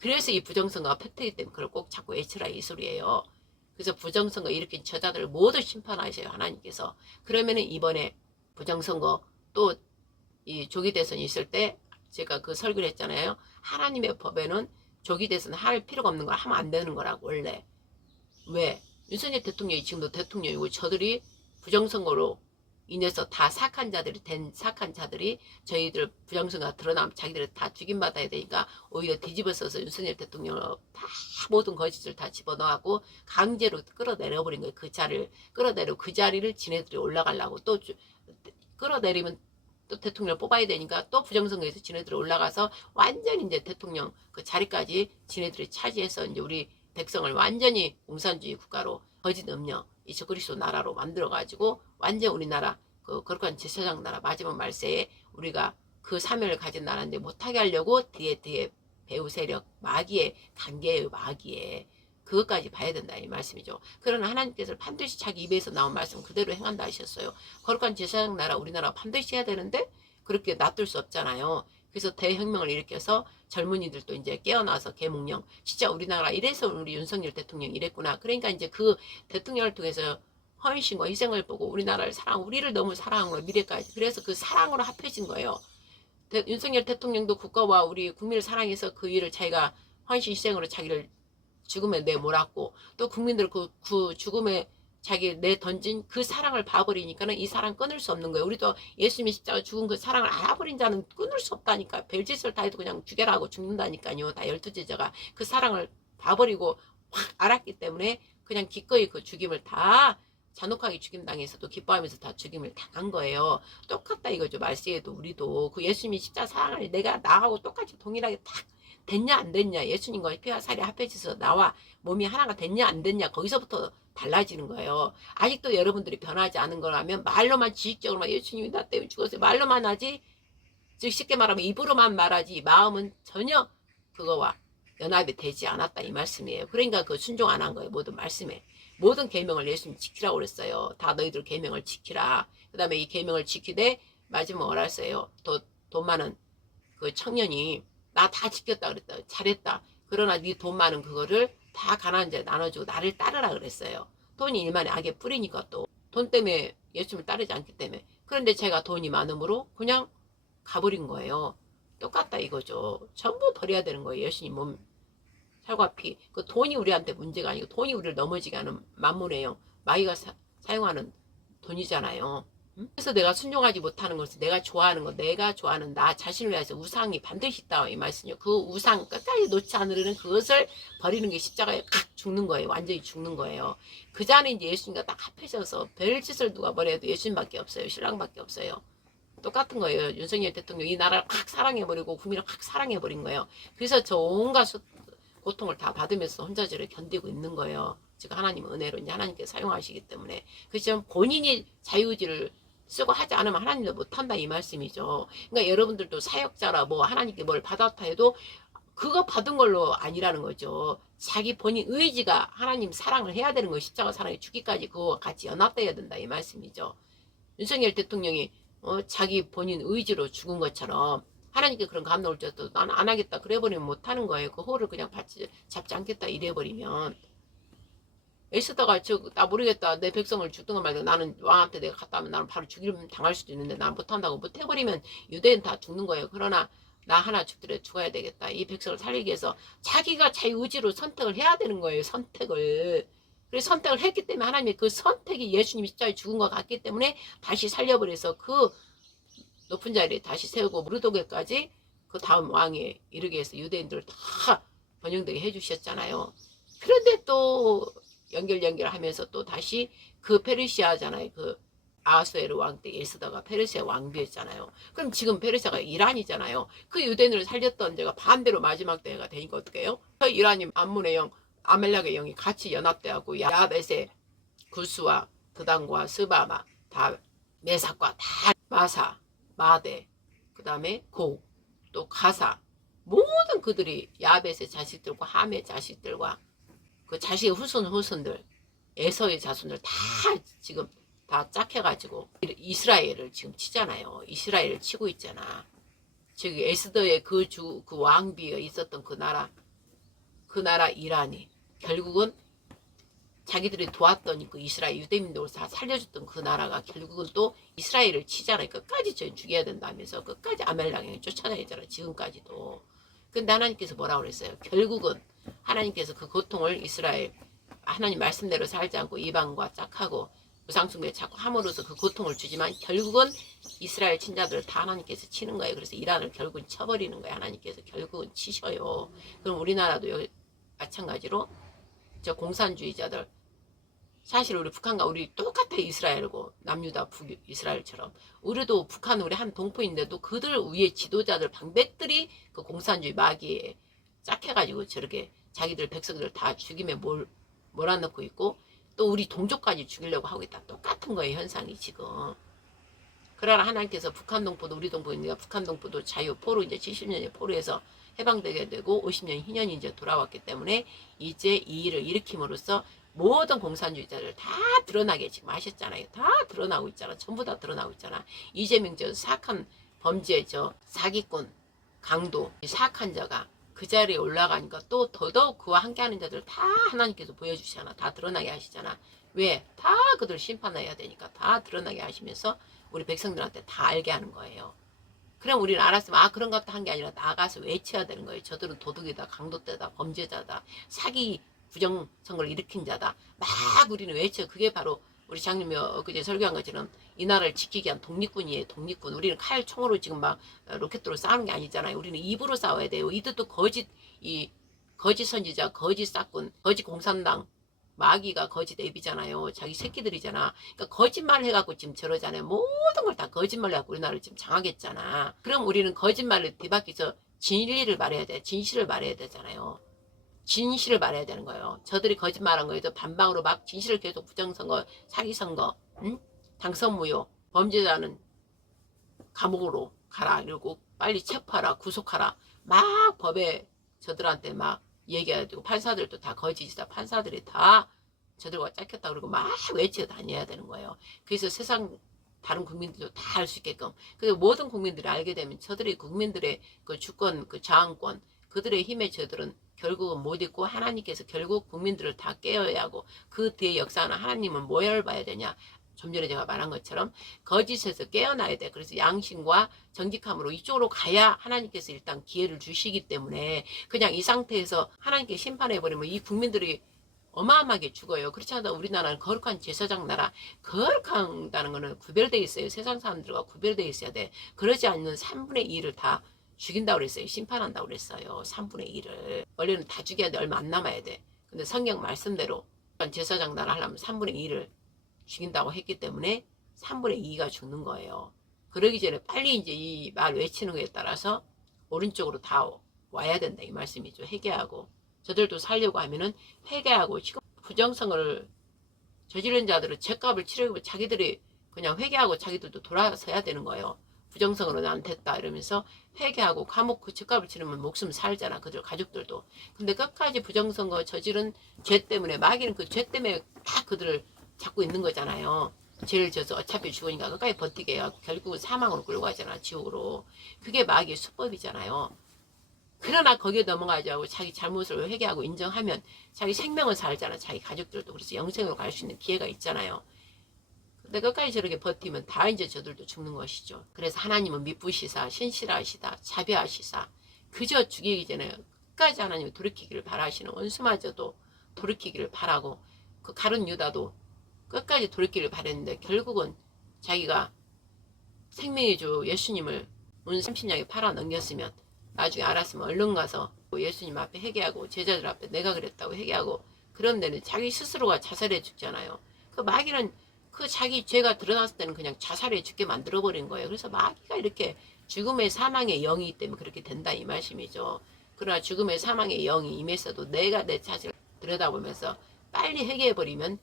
그래서 이 부정선거가 팩트이기 때문에 그걸 꼭 자꾸 외치라 이 소리예요. 그래서 부정선거 일으킨 저자들을 모두 심판하셔요 하나님께서. 그러면은 이번에 부정선거 또 이 조기 대선이 있을 때 제가 그 설교를 했잖아요. 하나님의 법에는 조기 대선 할 필요가 없는 걸 하면 안 되는 거라고 원래. 왜? 윤석열 대통령이 지금도 대통령이고 저들이 부정선거로 인해서 다 사악한 자들이 된 사악한 자들이 저희들 부정선거가 드러나면 자기들을 다 죽임받아야 되니까 오히려 뒤집어 써서 윤석열 대통령을 다 모든 거짓을 다 집어넣고 강제로 끌어내려버린 거예요. 그 자리를 끌어내려 그 자리를 지네들이 올라가려고 또 끌어내리면 또 대통령을 뽑아야 되니까 또 부정선거에서 지네들이 올라가서 완전히 이제 대통령 그 자리까지 지네들이 차지해서 이제 우리 백성을 완전히 공산주의 국가로 거짓 음녀 이제 그리스도 나라로 만들어가지고 완전 우리나라 그 거룩한 제사장 나라 마지막 말세에 우리가 그 사명을 가진 나라인데 못하게 하려고 뒤에 배후 세력 마귀의 단계의 마귀의 그것까지 봐야 된다 이 말씀이죠. 그러나 하나님께서 반드시 자기 입에서 나온 말씀 그대로 행한다 하셨어요. 거룩한 제사장 나라 우리나라 반드시 해야 되는데 그렇게 놔둘 수 없잖아요. 그래서 대혁명을 일으켜서 젊은이들도 이제 깨어나서 계몽령 진짜 우리나라 이래서 우리 윤석열 대통령이 이랬구나. 그러니까 이제 그 대통령을 통해서 헌신과 희생을 보고 우리나라를 우리를 너무 사랑한 거예요. 미래까지. 그래서 그 사랑으로 합해진 거예요. 윤석열 대통령도 국가와 우리 국민을 사랑해서 그 일을 자기가 헌신 희생으로 자기를 죽음에 내몰았고 또 국민들 그 죽음에 자기 내던진 그 사랑을 봐버리니까는 이 사랑 끊을 수 없는 거예요. 우리도 예수님이 십자가 죽은 그 사랑을 알아버린 자는 끊을 수 없다니까. 별짓을 다 해도 그냥 죽여라 하고 죽는다니까요. 다 12제자가 그 사랑을 봐버리고 확 알았기 때문에 그냥 기꺼이 그 죽임을 다 잔혹하게 죽임당해서도 기뻐하면서 다 죽임을 당한 거예요. 똑같다 이거죠. 말세에도 우리도 그 예수님이 십자가 사랑을 내가 나하고 똑같이 동일하게 딱 됐냐 안 됐냐 예수님과 피와 살이 합해져서 나와 몸이 하나가 됐냐 안 됐냐 거기서부터 달라지는 거예요. 아직도 여러분들이 변하지 않은 거라면 말로만 지식적으로만 예수님이 나 때문에 죽었어요. 말로만 하지 즉 쉽게 말하면 입으로만 말하지 마음은 전혀 그거와 연합이 되지 않았다 이 말씀이에요. 그러니까 그 순종 안 한 거예요. 모든 말씀에. 모든 계명을 예수님 지키라고 그랬어요. 다 너희들 계명을 지키라. 그 다음에 이 계명을 지키되 마지막 뭐라 했어요. 돈 많은 그 청년이 나 다 지켰다 그랬다. 잘했다. 그러나 네 돈 많은 그거를 다 가난한 자에 나눠주고 나를 따르라 그랬어요. 돈이 일만의 악의 뿌리니까 또 돈 때문에 예수님을 따르지 않기 때문에. 그런데 제가 돈이 많으므로 그냥 가버린 거예요. 똑같다 이거죠. 전부 버려야 되는 거예요. 예수님 몸, 살과 피. 그 돈이 우리한테 문제가 아니고 돈이 우리를 넘어지게 하는 만문의 영. 마귀가 사용하는 돈이잖아요. 그래서 내가 순종하지 못하는 것은 내가 좋아하는 것, 내가 좋아하는 나 자신을 위해서 우상이 반드시 있다 이 말씀이요. 그 우상 끝까지 놓지 않으려는 그것을 버리는 게 십자가에 칵 죽는 거예요. 완전히 죽는 거예요. 그 자는 이제 예수님과 딱 합해져서 별짓을 누가 버려도 예수님밖에 없어요. 신랑밖에 없어요. 똑같은 거예요. 윤석열 대통령 이 나라를 확 사랑해버리고 국민을 확 사랑해버린 거예요. 그래서 저 온갖 고통을 다 받으면서 혼자 저를 견디고 있는 거예요. 지금 하나님 은혜로 이제 하나님께 사용하시기 때문에. 그렇지만 본인이 자유의지를 쓰고 하지 않으면 하나님도 못한다 이 말씀이죠. 그러니까 여러분들도 사역자라 뭐 하나님께 뭘 받았다 해도 그거 받은 걸로 아니라는 거죠. 자기 본인 의지가 하나님 사랑을 해야 되는 거예요. 십자가 사랑이 죽기까지 그거와 같이 연합돼야 된다 이 말씀이죠. 윤석열 대통령이 자기 본인 의지로 죽은 것처럼 하나님께 그런 감동을 줘도 나는 안 하겠다 그래버리면 못하는 거예요. 그 호를 그냥 잡지 않겠다 이래버리면. 에스더가 나 모르겠다 내 백성을 죽든가 말든 나는 왕한테 내가 갔다 하면 나는 바로 죽임 당할 수도 있는데 난 못한다고 못해버리면 유대인 다 죽는 거예요. 그러나 나 하나 죽더라도 죽어야 되겠다. 이 백성을 살리기 위해서 자기가 자유의지로 선택을 해야 되는 거예요. 선택을. 그래서 선택을 했기 때문에 하나님의 그 선택이 예수님이 십자가에 죽은 것 같기 때문에 다시 살려버려서 그 높은 자리에 다시 세우고 무르도게까지 그 다음 왕에 이르게 해서 유대인들을 다 번영되게 해주셨잖아요. 그런데 또 연결하면서 또 다시 그 페르시아잖아요. 그 아하수에르 왕 때 에스더가 페르시아 왕비였잖아요. 그럼 지금 페르시아가 이란이잖아요. 그 유대인을 살렸던 데가 반대로 마지막 때가 되니까 어떻게 해요? 그 이란이 암문의 영, 아멜렉의 영이 같이 연합돼하고 야벳의 구스와 드단과 스바마 다 메삭과 다 마사, 마대, 그 다음에 고, 또 가사 모든 그들이 야벳의 자식들과 함의 자식들과 그 자식의 후손들 에서의 자손들 다 지금 다 짝해가지고 이스라엘을 지금 치잖아요. 이스라엘을 치고 있잖아. 즉 에스더의 그 왕비가 있었던 그 나라 이란이 결국은 자기들이 도왔던 그 이스라엘 유대민들을 다 살려줬던 그 나라가 결국은 또 이스라엘을 치잖아요. 끝까지 저희 죽여야 된다면서 끝까지 아멜렉을 쫓아다니잖아요. 지금까지도. 근데 하나님께서 뭐라고 그랬어요? 결국은 하나님께서 그 고통을 이스라엘 하나님 말씀대로 살지 않고 이방과 짝하고 우상숭배 자꾸 함으로써 그 고통을 주지만 결국은 이스라엘 친자들을 다 하나님께서 치는 거예요. 그래서 이란을 결국은 쳐버리는 거예요. 하나님께서 결국은 치셔요. 그럼 우리나라도 마찬가지로 저 공산주의자들 사실 우리 북한과 우리 똑같아. 이스라엘고 남유다 북이스라엘처럼 우리도 북한 우리 한 동포인데도 그들 위에 지도자들 방백들이 그 공산주의 마귀에 짝해가지고 저렇게 자기들 백성들 다 죽임에 몰아넣고 있고 또 우리 동족까지 죽이려고 하고 있다. 똑같은 거예요. 현상이 지금. 그러나 하나님께서 북한 동포도 우리 동포인데 북한 동포도 자유 포로 이제 70년의 포로에서 해방되게 되고 50년 희년이 이제 돌아왔기 때문에 이제 이 일을 일으킴으로써 모든 공산주의자를 다 드러나게 지금 하셨잖아요. 다 드러나고 있잖아. 전부 다 드러나고 있잖아. 이재명 저 사악한 범죄 저 사기꾼 강도 사악한 자가 그 자리에 올라가니까 또 더더욱 그와 함께하는 자들 다 하나님께서 보여주시잖아. 다 드러나게 하시잖아. 왜? 다 그들 심판해야 되니까 다 드러나게 하시면서 우리 백성들한테 다 알게 하는 거예요. 그럼 우리는 알았으면 그런 것도 한 게 아니라 나가서 외쳐야 되는 거예요. 저들은 도둑이다, 강도떼다, 범죄자다, 사기 부정선거를 일으킨 자다. 막 우리는 외쳐. 그게 바로 우리 장님이 그제 설교한 것처럼 이 나라를 지키기 위한 독립군이에요. 독립군. 우리는 칼 총으로 지금 막 로켓으로 싸우는 게 아니잖아요. 우리는 입으로 싸워야 돼요. 이들도 거짓 선지자, 거짓 싹군, 거짓 공산당 마귀가 거짓 애비잖아요. 자기 새끼들이잖아. 그러니까 거짓말 해갖고 지금 저러잖아요. 모든 걸 다 거짓말 해갖고 우리나라를 지금 장악했잖아. 그럼 우리는 거짓말을 뒤바뀌서 진리를 말해야 돼. 진실을 말해야 되잖아요. 진실을 말해야 되는 거예요. 저들이 거짓말한 거에도 반방으로 막 진실을 계속 부정선거, 사기선거, 당선무효, 범죄자는 감옥으로 가라. 이러고 빨리 체포하라, 구속하라. 막 법에 저들한테 막 얘기해야 되고 판사들도 다 거짓이다. 판사들이 다 저들과 짝혔다 그러고 막 외쳐 다녀야 되는 거예요. 그래서 세상 다른 국민들도 다 알 수 있게끔. 그래서 모든 국민들이 알게 되면 저들의 국민들의 그 주권, 그 저항권, 그들의 힘에 저들은 결국은 못 있고 하나님께서 결국 국민들을 다 깨어야 하고 그 뒤에 역사하는 하나님은 뭐를 봐야 되냐. 좀 전에 제가 말한 것처럼 거짓에서 깨어나야 돼. 그래서 양심과 정직함으로 이쪽으로 가야 하나님께서 일단 기회를 주시기 때문에 그냥 이 상태에서 하나님께 심판해버리면 이 국민들이 어마어마하게 죽어요. 그렇지 않아도 우리나라는 거룩한 제사장 나라, 거룩한다는 거는 구별되어 있어요. 세상 사람들과 구별되어 있어야 돼. 그러지 않는 3분의 2를 다 죽인다고 그랬어요. 심판한다고 그랬어요. 3분의 1을. 원래는 다 죽여야 돼. 얼마 안 남아야 돼. 근데 성경 말씀대로 제사장 나라 하려면 3분의 2를 죽인다고 했기 때문에 3분의 2가 죽는 거예요. 그러기 전에 빨리 이제 이 말 외치는 거에 따라서 오른쪽으로 다 와야 된다. 이 말씀이죠. 회개하고. 저들도 살려고 하면은 회개하고 지금 부정성을 저지른 자들은 죄값을 치르고 자기들이 그냥 회개하고 자기들도 돌아서야 되는 거예요. 부정성으로 난 됐다 이러면서 회개하고 감옥 그 죄값을 치르면 목숨 살잖아. 그들 가족들도. 근데 끝까지 부정성거 저지른 죄 때문에 마귀는 그 죄 때문에 다 그들을 잡고 있는 거잖아요. 죄를 져서 어차피 죽으니까 끝까지 버티게 해요. 결국은 사망으로 끌고 가잖아. 지옥으로. 그게 마귀의 수법이잖아요. 그러나 거기에 넘어가지 않고 자기 잘못을 회개하고 인정하면 자기 생명을 살잖아. 자기 가족들도. 그래서 영생으로 갈 수 있는 기회가 있잖아요. 근데 끝까지 저렇게 버티면 다 이제 저들도 죽는 것이죠. 그래서 하나님은 미쁘시사 신실하시다 자비하시사 그저 죽이기 전에 끝까지 하나님이 돌이키기를 바라시는 원수마저도 돌이키기를 바라고 그 가룟 유다도 끝까지 돌이키기를 바랬는데 결국은 자기가 생명의 주 예수님을 온 30냥에 팔아 넘겼으면 나중에 알았으면 얼른 가서 예수님 앞에 회개하고 제자들 앞에 내가 그랬다고 회개하고 그런 데는 자기 스스로가 자살해 죽잖아요. 그 마귀는 그 자기 죄가 드러났을 때는 그냥 자살해 죽게 만들어버린 거예요. 그래서 마귀가 이렇게 죽음의 사망의 영이기 때문에 그렇게 된다 이 말씀이죠. 그러나 죽음의 사망의 영이 임했어도 내가 내 자신을 들여다보면서 빨리 회개해버리면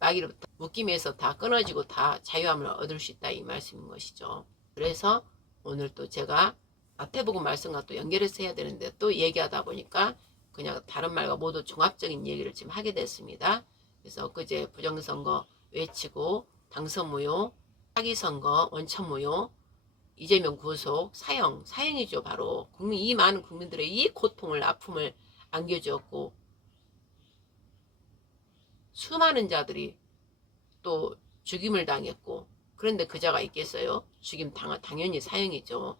마귀로부터 묶임에서 다 끊어지고 다 자유함을 얻을 수 있다 이 말씀인 것이죠. 그래서 오늘 또 제가 마태복음 말씀과 또 연결해서 해야 되는데 또 얘기하다 보니까 그냥 다른 말과 모두 종합적인 얘기를 지금 하게 됐습니다. 그래서 엊그제 부정선거 외치고 당선무효, 사기선거, 원천무효, 이재명 구속, 사형이죠. 바로 국민 이 많은 국민들의 이 고통을 아픔을 안겨주었고 수많은 자들이 또 죽임을 당했고 그런데 그자가 있겠어요? 죽임 당연히 사형이죠.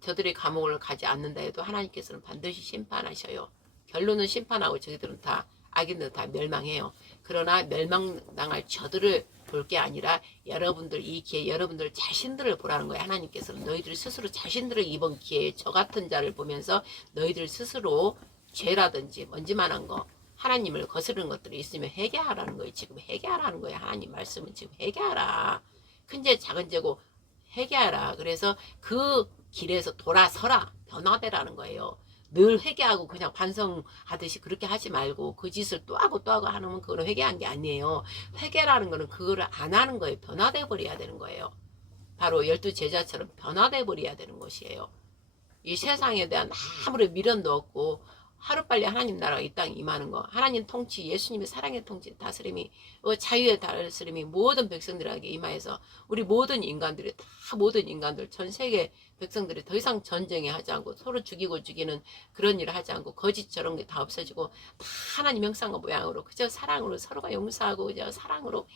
저들이 감옥을 가지 않는다 해도 하나님께서는 반드시 심판하셔요. 결론은 심판하고 저희들은 다 악인들 다 멸망해요. 그러나 멸망당할 저들을 볼 게 아니라 여러분들 이 기회에 여러분들 자신들을 보라는 거예요. 하나님께서는 너희들 스스로 자신들을 이번 기회에 저 같은 자를 보면서 너희들 스스로 죄라든지 먼지만한 거 하나님을 거스르는 것들이 있으면 회개하라는 거예요. 지금 회개하라는 거예요. 하나님 말씀은 지금 회개하라. 큰 죄 작은 죄고 회개하라. 그래서 그 길에서 돌아서라. 변화되라는 거예요. 늘 회개하고 그냥 반성하듯이 그렇게 하지 말고 그 짓을 또 하고 하면 그거는 회개한 게 아니에요. 회개라는 거는 그거를 안 하는 거예요. 변화돼 버려야 되는 거예요. 바로 12 제자처럼 변화돼 버려야 되는 것이에요. 이 세상에 대한 아무런 미련도 없고 하루빨리 하나님 나라가 이 땅에 임하는 거 하나님 통치 예수님의 사랑의 통치 다스림이 자유의 다스림이 모든 백성들에게 임하여서 우리 모든 인간들 전 세계 백성들이 더 이상 전쟁에 하지 않고 서로 죽이는 그런 일을 하지 않고 거짓 저런 게 다 없어지고 다 하나님 형상과 모양으로 그저 사랑으로 서로가 용서하고 그저 사랑으로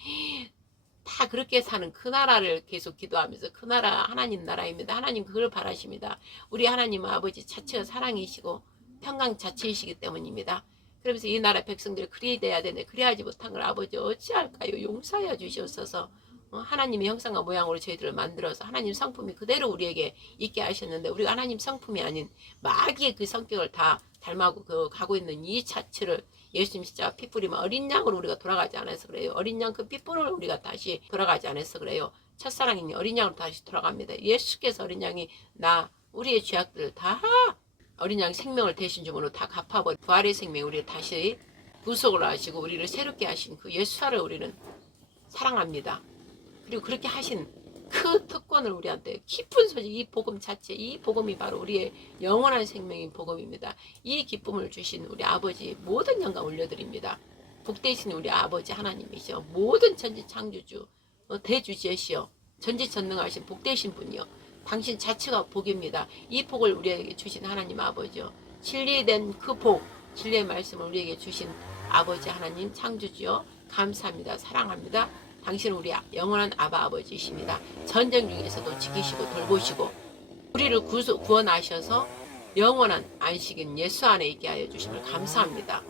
다 그렇게 사는 그 나라를 계속 기도하면서 그 나라 하나님 나라입니다. 하나님 그걸 바라십니다. 우리 하나님 아버지 자체가 사랑이시고 평강 자체이시기 때문입니다. 그러면서 이 나라 백성들이 그리 돼야 되네. 그리하지 못한 걸 아버지 어찌할까요? 용서하여 주시옵소서. 하나님의 형상과 모양으로 저희들을 만들어서 하나님 성품이 그대로 우리에게 있게 하셨는데 우리가 하나님 성품이 아닌 마귀의 그 성격을 다 닮아고 가고 있는 이 자체를 예수님 십자가 피 뿌리면 어린 양으로 우리가 돌아가지 않아서 그래요. 어린 양 그 핏불을 우리가 다시 돌아가지 않아서 그래요. 첫사랑이니 어린 양으로 다시 돌아갑니다. 예수께서 어린 양이 우리의 죄악들을 다 어린 양 생명을 대신 주문으로 다 갚아버린 부활의 생명 우리를 다시 구속을 하시고 우리를 새롭게 하신 그 예수를 우리는 사랑합니다. 그리고 그렇게 하신 그 특권을 우리한테 깊은 소식 이 복음 자체 이 복음이 바로 우리의 영원한 생명인 복음입니다. 이 기쁨을 주신 우리 아버지 모든 영광 올려드립니다. 복되신 우리 아버지 하나님이시여 모든 천지 창조주 대주제시여 전지전능하신 복되신 분이요. 당신 자체가 복입니다. 이 복을 우리에게 주신 하나님 아버지요. 진리된 그 복, 진리의 말씀을 우리에게 주신 아버지 하나님 창조주요. 감사합니다. 사랑합니다. 당신은 우리 영원한 아바 아버지이십니다. 전쟁 중에서도 지키시고 돌보시고 우리를 구원하셔서 영원한 안식인 예수 안에 있게 하여 주심을 감사합니다.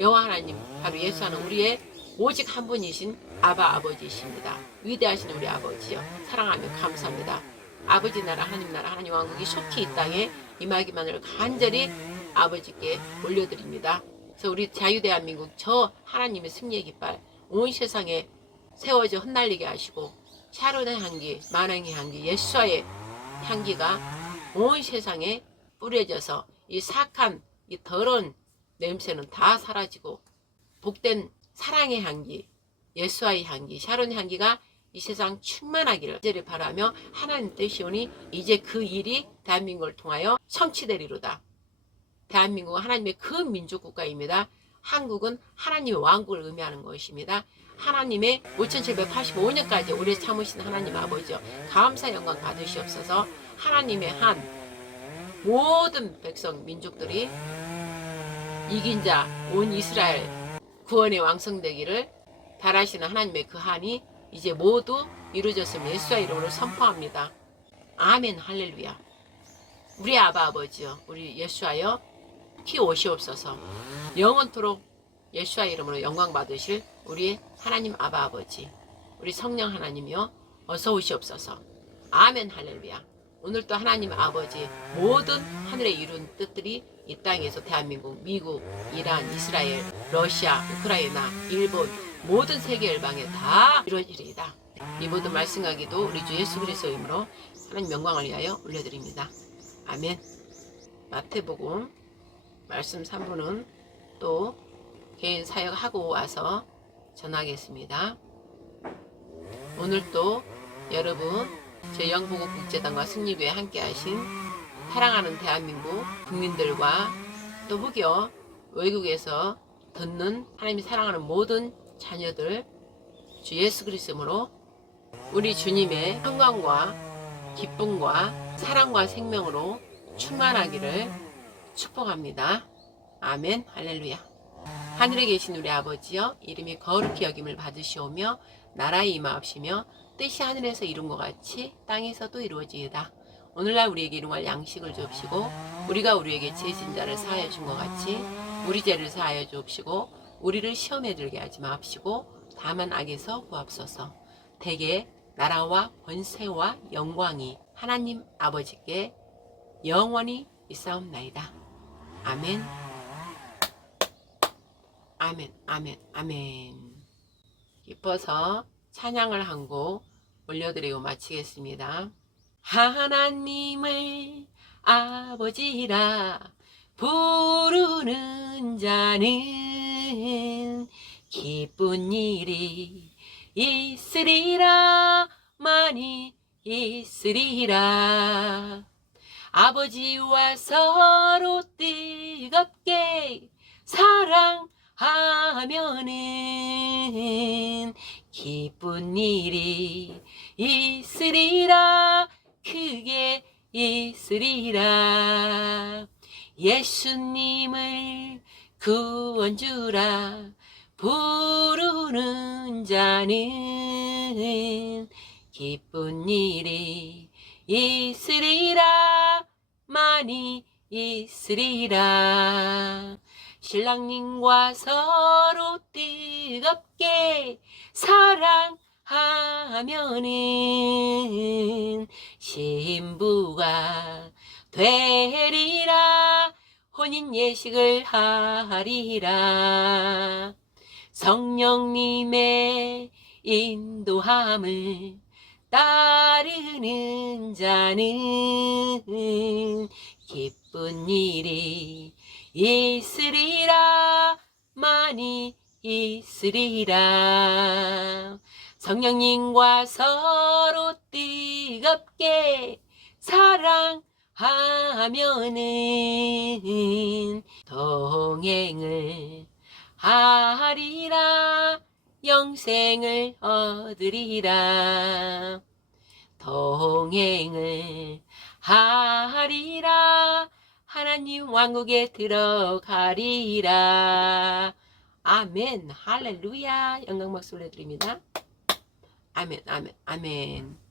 여호와 하나님, 바로 예수 안은 우리의 오직 한 분이신 아바 아버지이십니다. 위대하신 우리 아버지요. 사랑하며 감사합니다. 아버지 나라, 하나님 나라, 하나님 왕국이 속히 이 땅에 임하기만을 간절히 아버지께 올려드립니다. 그래서 우리 자유대한민국 저 하나님의 승리의 깃발 온 세상에 세워져 흩날리게 하시고 샤론의 향기, 만왕의 향기, 예수와의 향기가 온 세상에 뿌려져서 이 사악한 이 더러운 냄새는 다 사라지고 복된 사랑의 향기, 예수와의 향기, 샤론의 향기가 이 세상 충만하기를 간절히 바라며 하나님 뜻이오니 이제 그 일이 대한민국을 통하여 성취되리로다. 대한민국은 하나님의 그 민족국가입니다. 한국은 하나님의 왕국을 의미하는 것입니다. 하나님의 5785년까지 오래 참으신 하나님 아버지요. 감사 영광 받으시옵소서. 하나님의 한 모든 백성 민족들이 이긴 자 온 이스라엘 구원의 왕성되기를 바라시는 하나님의 그 한이 이제 모두 이루어졌음을 예수의 이름으로 선포합니다. 아멘 할렐루야. 우리 아바 아버지요, 우리 예수하여 키 오시옵소서. 영원토록 예수의 이름으로 영광 받으실 우리 하나님 아바 아버지, 우리 성령 하나님이요, 어서 오시옵소서. 아멘 할렐루야. 오늘 또 하나님 아버지 모든 하늘에 이룬 뜻들이 이 땅에서 대한민국, 미국, 이란, 이스라엘, 러시아, 우크라이나, 일본 모든 세계 열방에 다 이루어지리이다. 이 모든 말씀 강의도 우리 주 예수 그리스도의 이름으로 하나님 영광을 위하여 올려드립니다. 아멘. 마태복음 말씀 3부는 또 개인 사역하고 와서 전하겠습니다. 오늘 또 여러분 제 영보국 국제당과 승리교회 함께 하신 사랑하는 대한민국 국민들과 또 혹여 외국에서 듣는 하나님이 사랑하는 모든 자녀들 주 예수 그리스도로 우리 주님의 평강과 기쁨과 사랑과 생명으로 충만하기를 축복합니다. 아멘 할렐루야. 하늘에 계신 우리 아버지여, 이름이 거룩히 여김을 받으시오며 나라의 임하옵시며 뜻이 하늘에서 이룬 것 같이 땅에서도 이루어지이다. 오늘날 우리에게 일용할 양식을 주옵시고 우리가 우리에게 죄진 자를 사하여 준 것 같이 우리 죄를 사하여 주옵시고 우리를 시험에 들게 하지 마옵시고 다만 악에서 구하옵소서. 대개 나라와 권세와 영광이 하나님 아버지께 영원히 있사옵나이다. 아멘. 아멘, 아멘, 아멘. 기뻐서 찬양을 한 곡 올려드리고 마치겠습니다. 하나님을 아버지라 부르는 자는 기쁜 일이 있으리라, 많이 있으리라. 아버지와 서로 뜨겁게 사랑하면은 기쁜 일이 있으리라, 크게 있으리라. 예수님을 구원주라 부르는 자는 기쁜 일이 있으리라, 많이 있으리라. 신랑님과 서로 뜨겁게 사랑하면은 신부가 되리라, 혼인 예식을 하리라. 성령님의 인도함을 따르는 자는 기쁜 일이 있으리라, 많이 있으리라. 성령님과 서로 뜨겁게 사랑하면은 동행을 하리라, 영생을 얻으리라. 동행을 하리라. 하나님 왕국에 들어가리라. 아멘. 할렐루야. 영광 박수 올려드립니다. 아멘, 아멘, 아멘.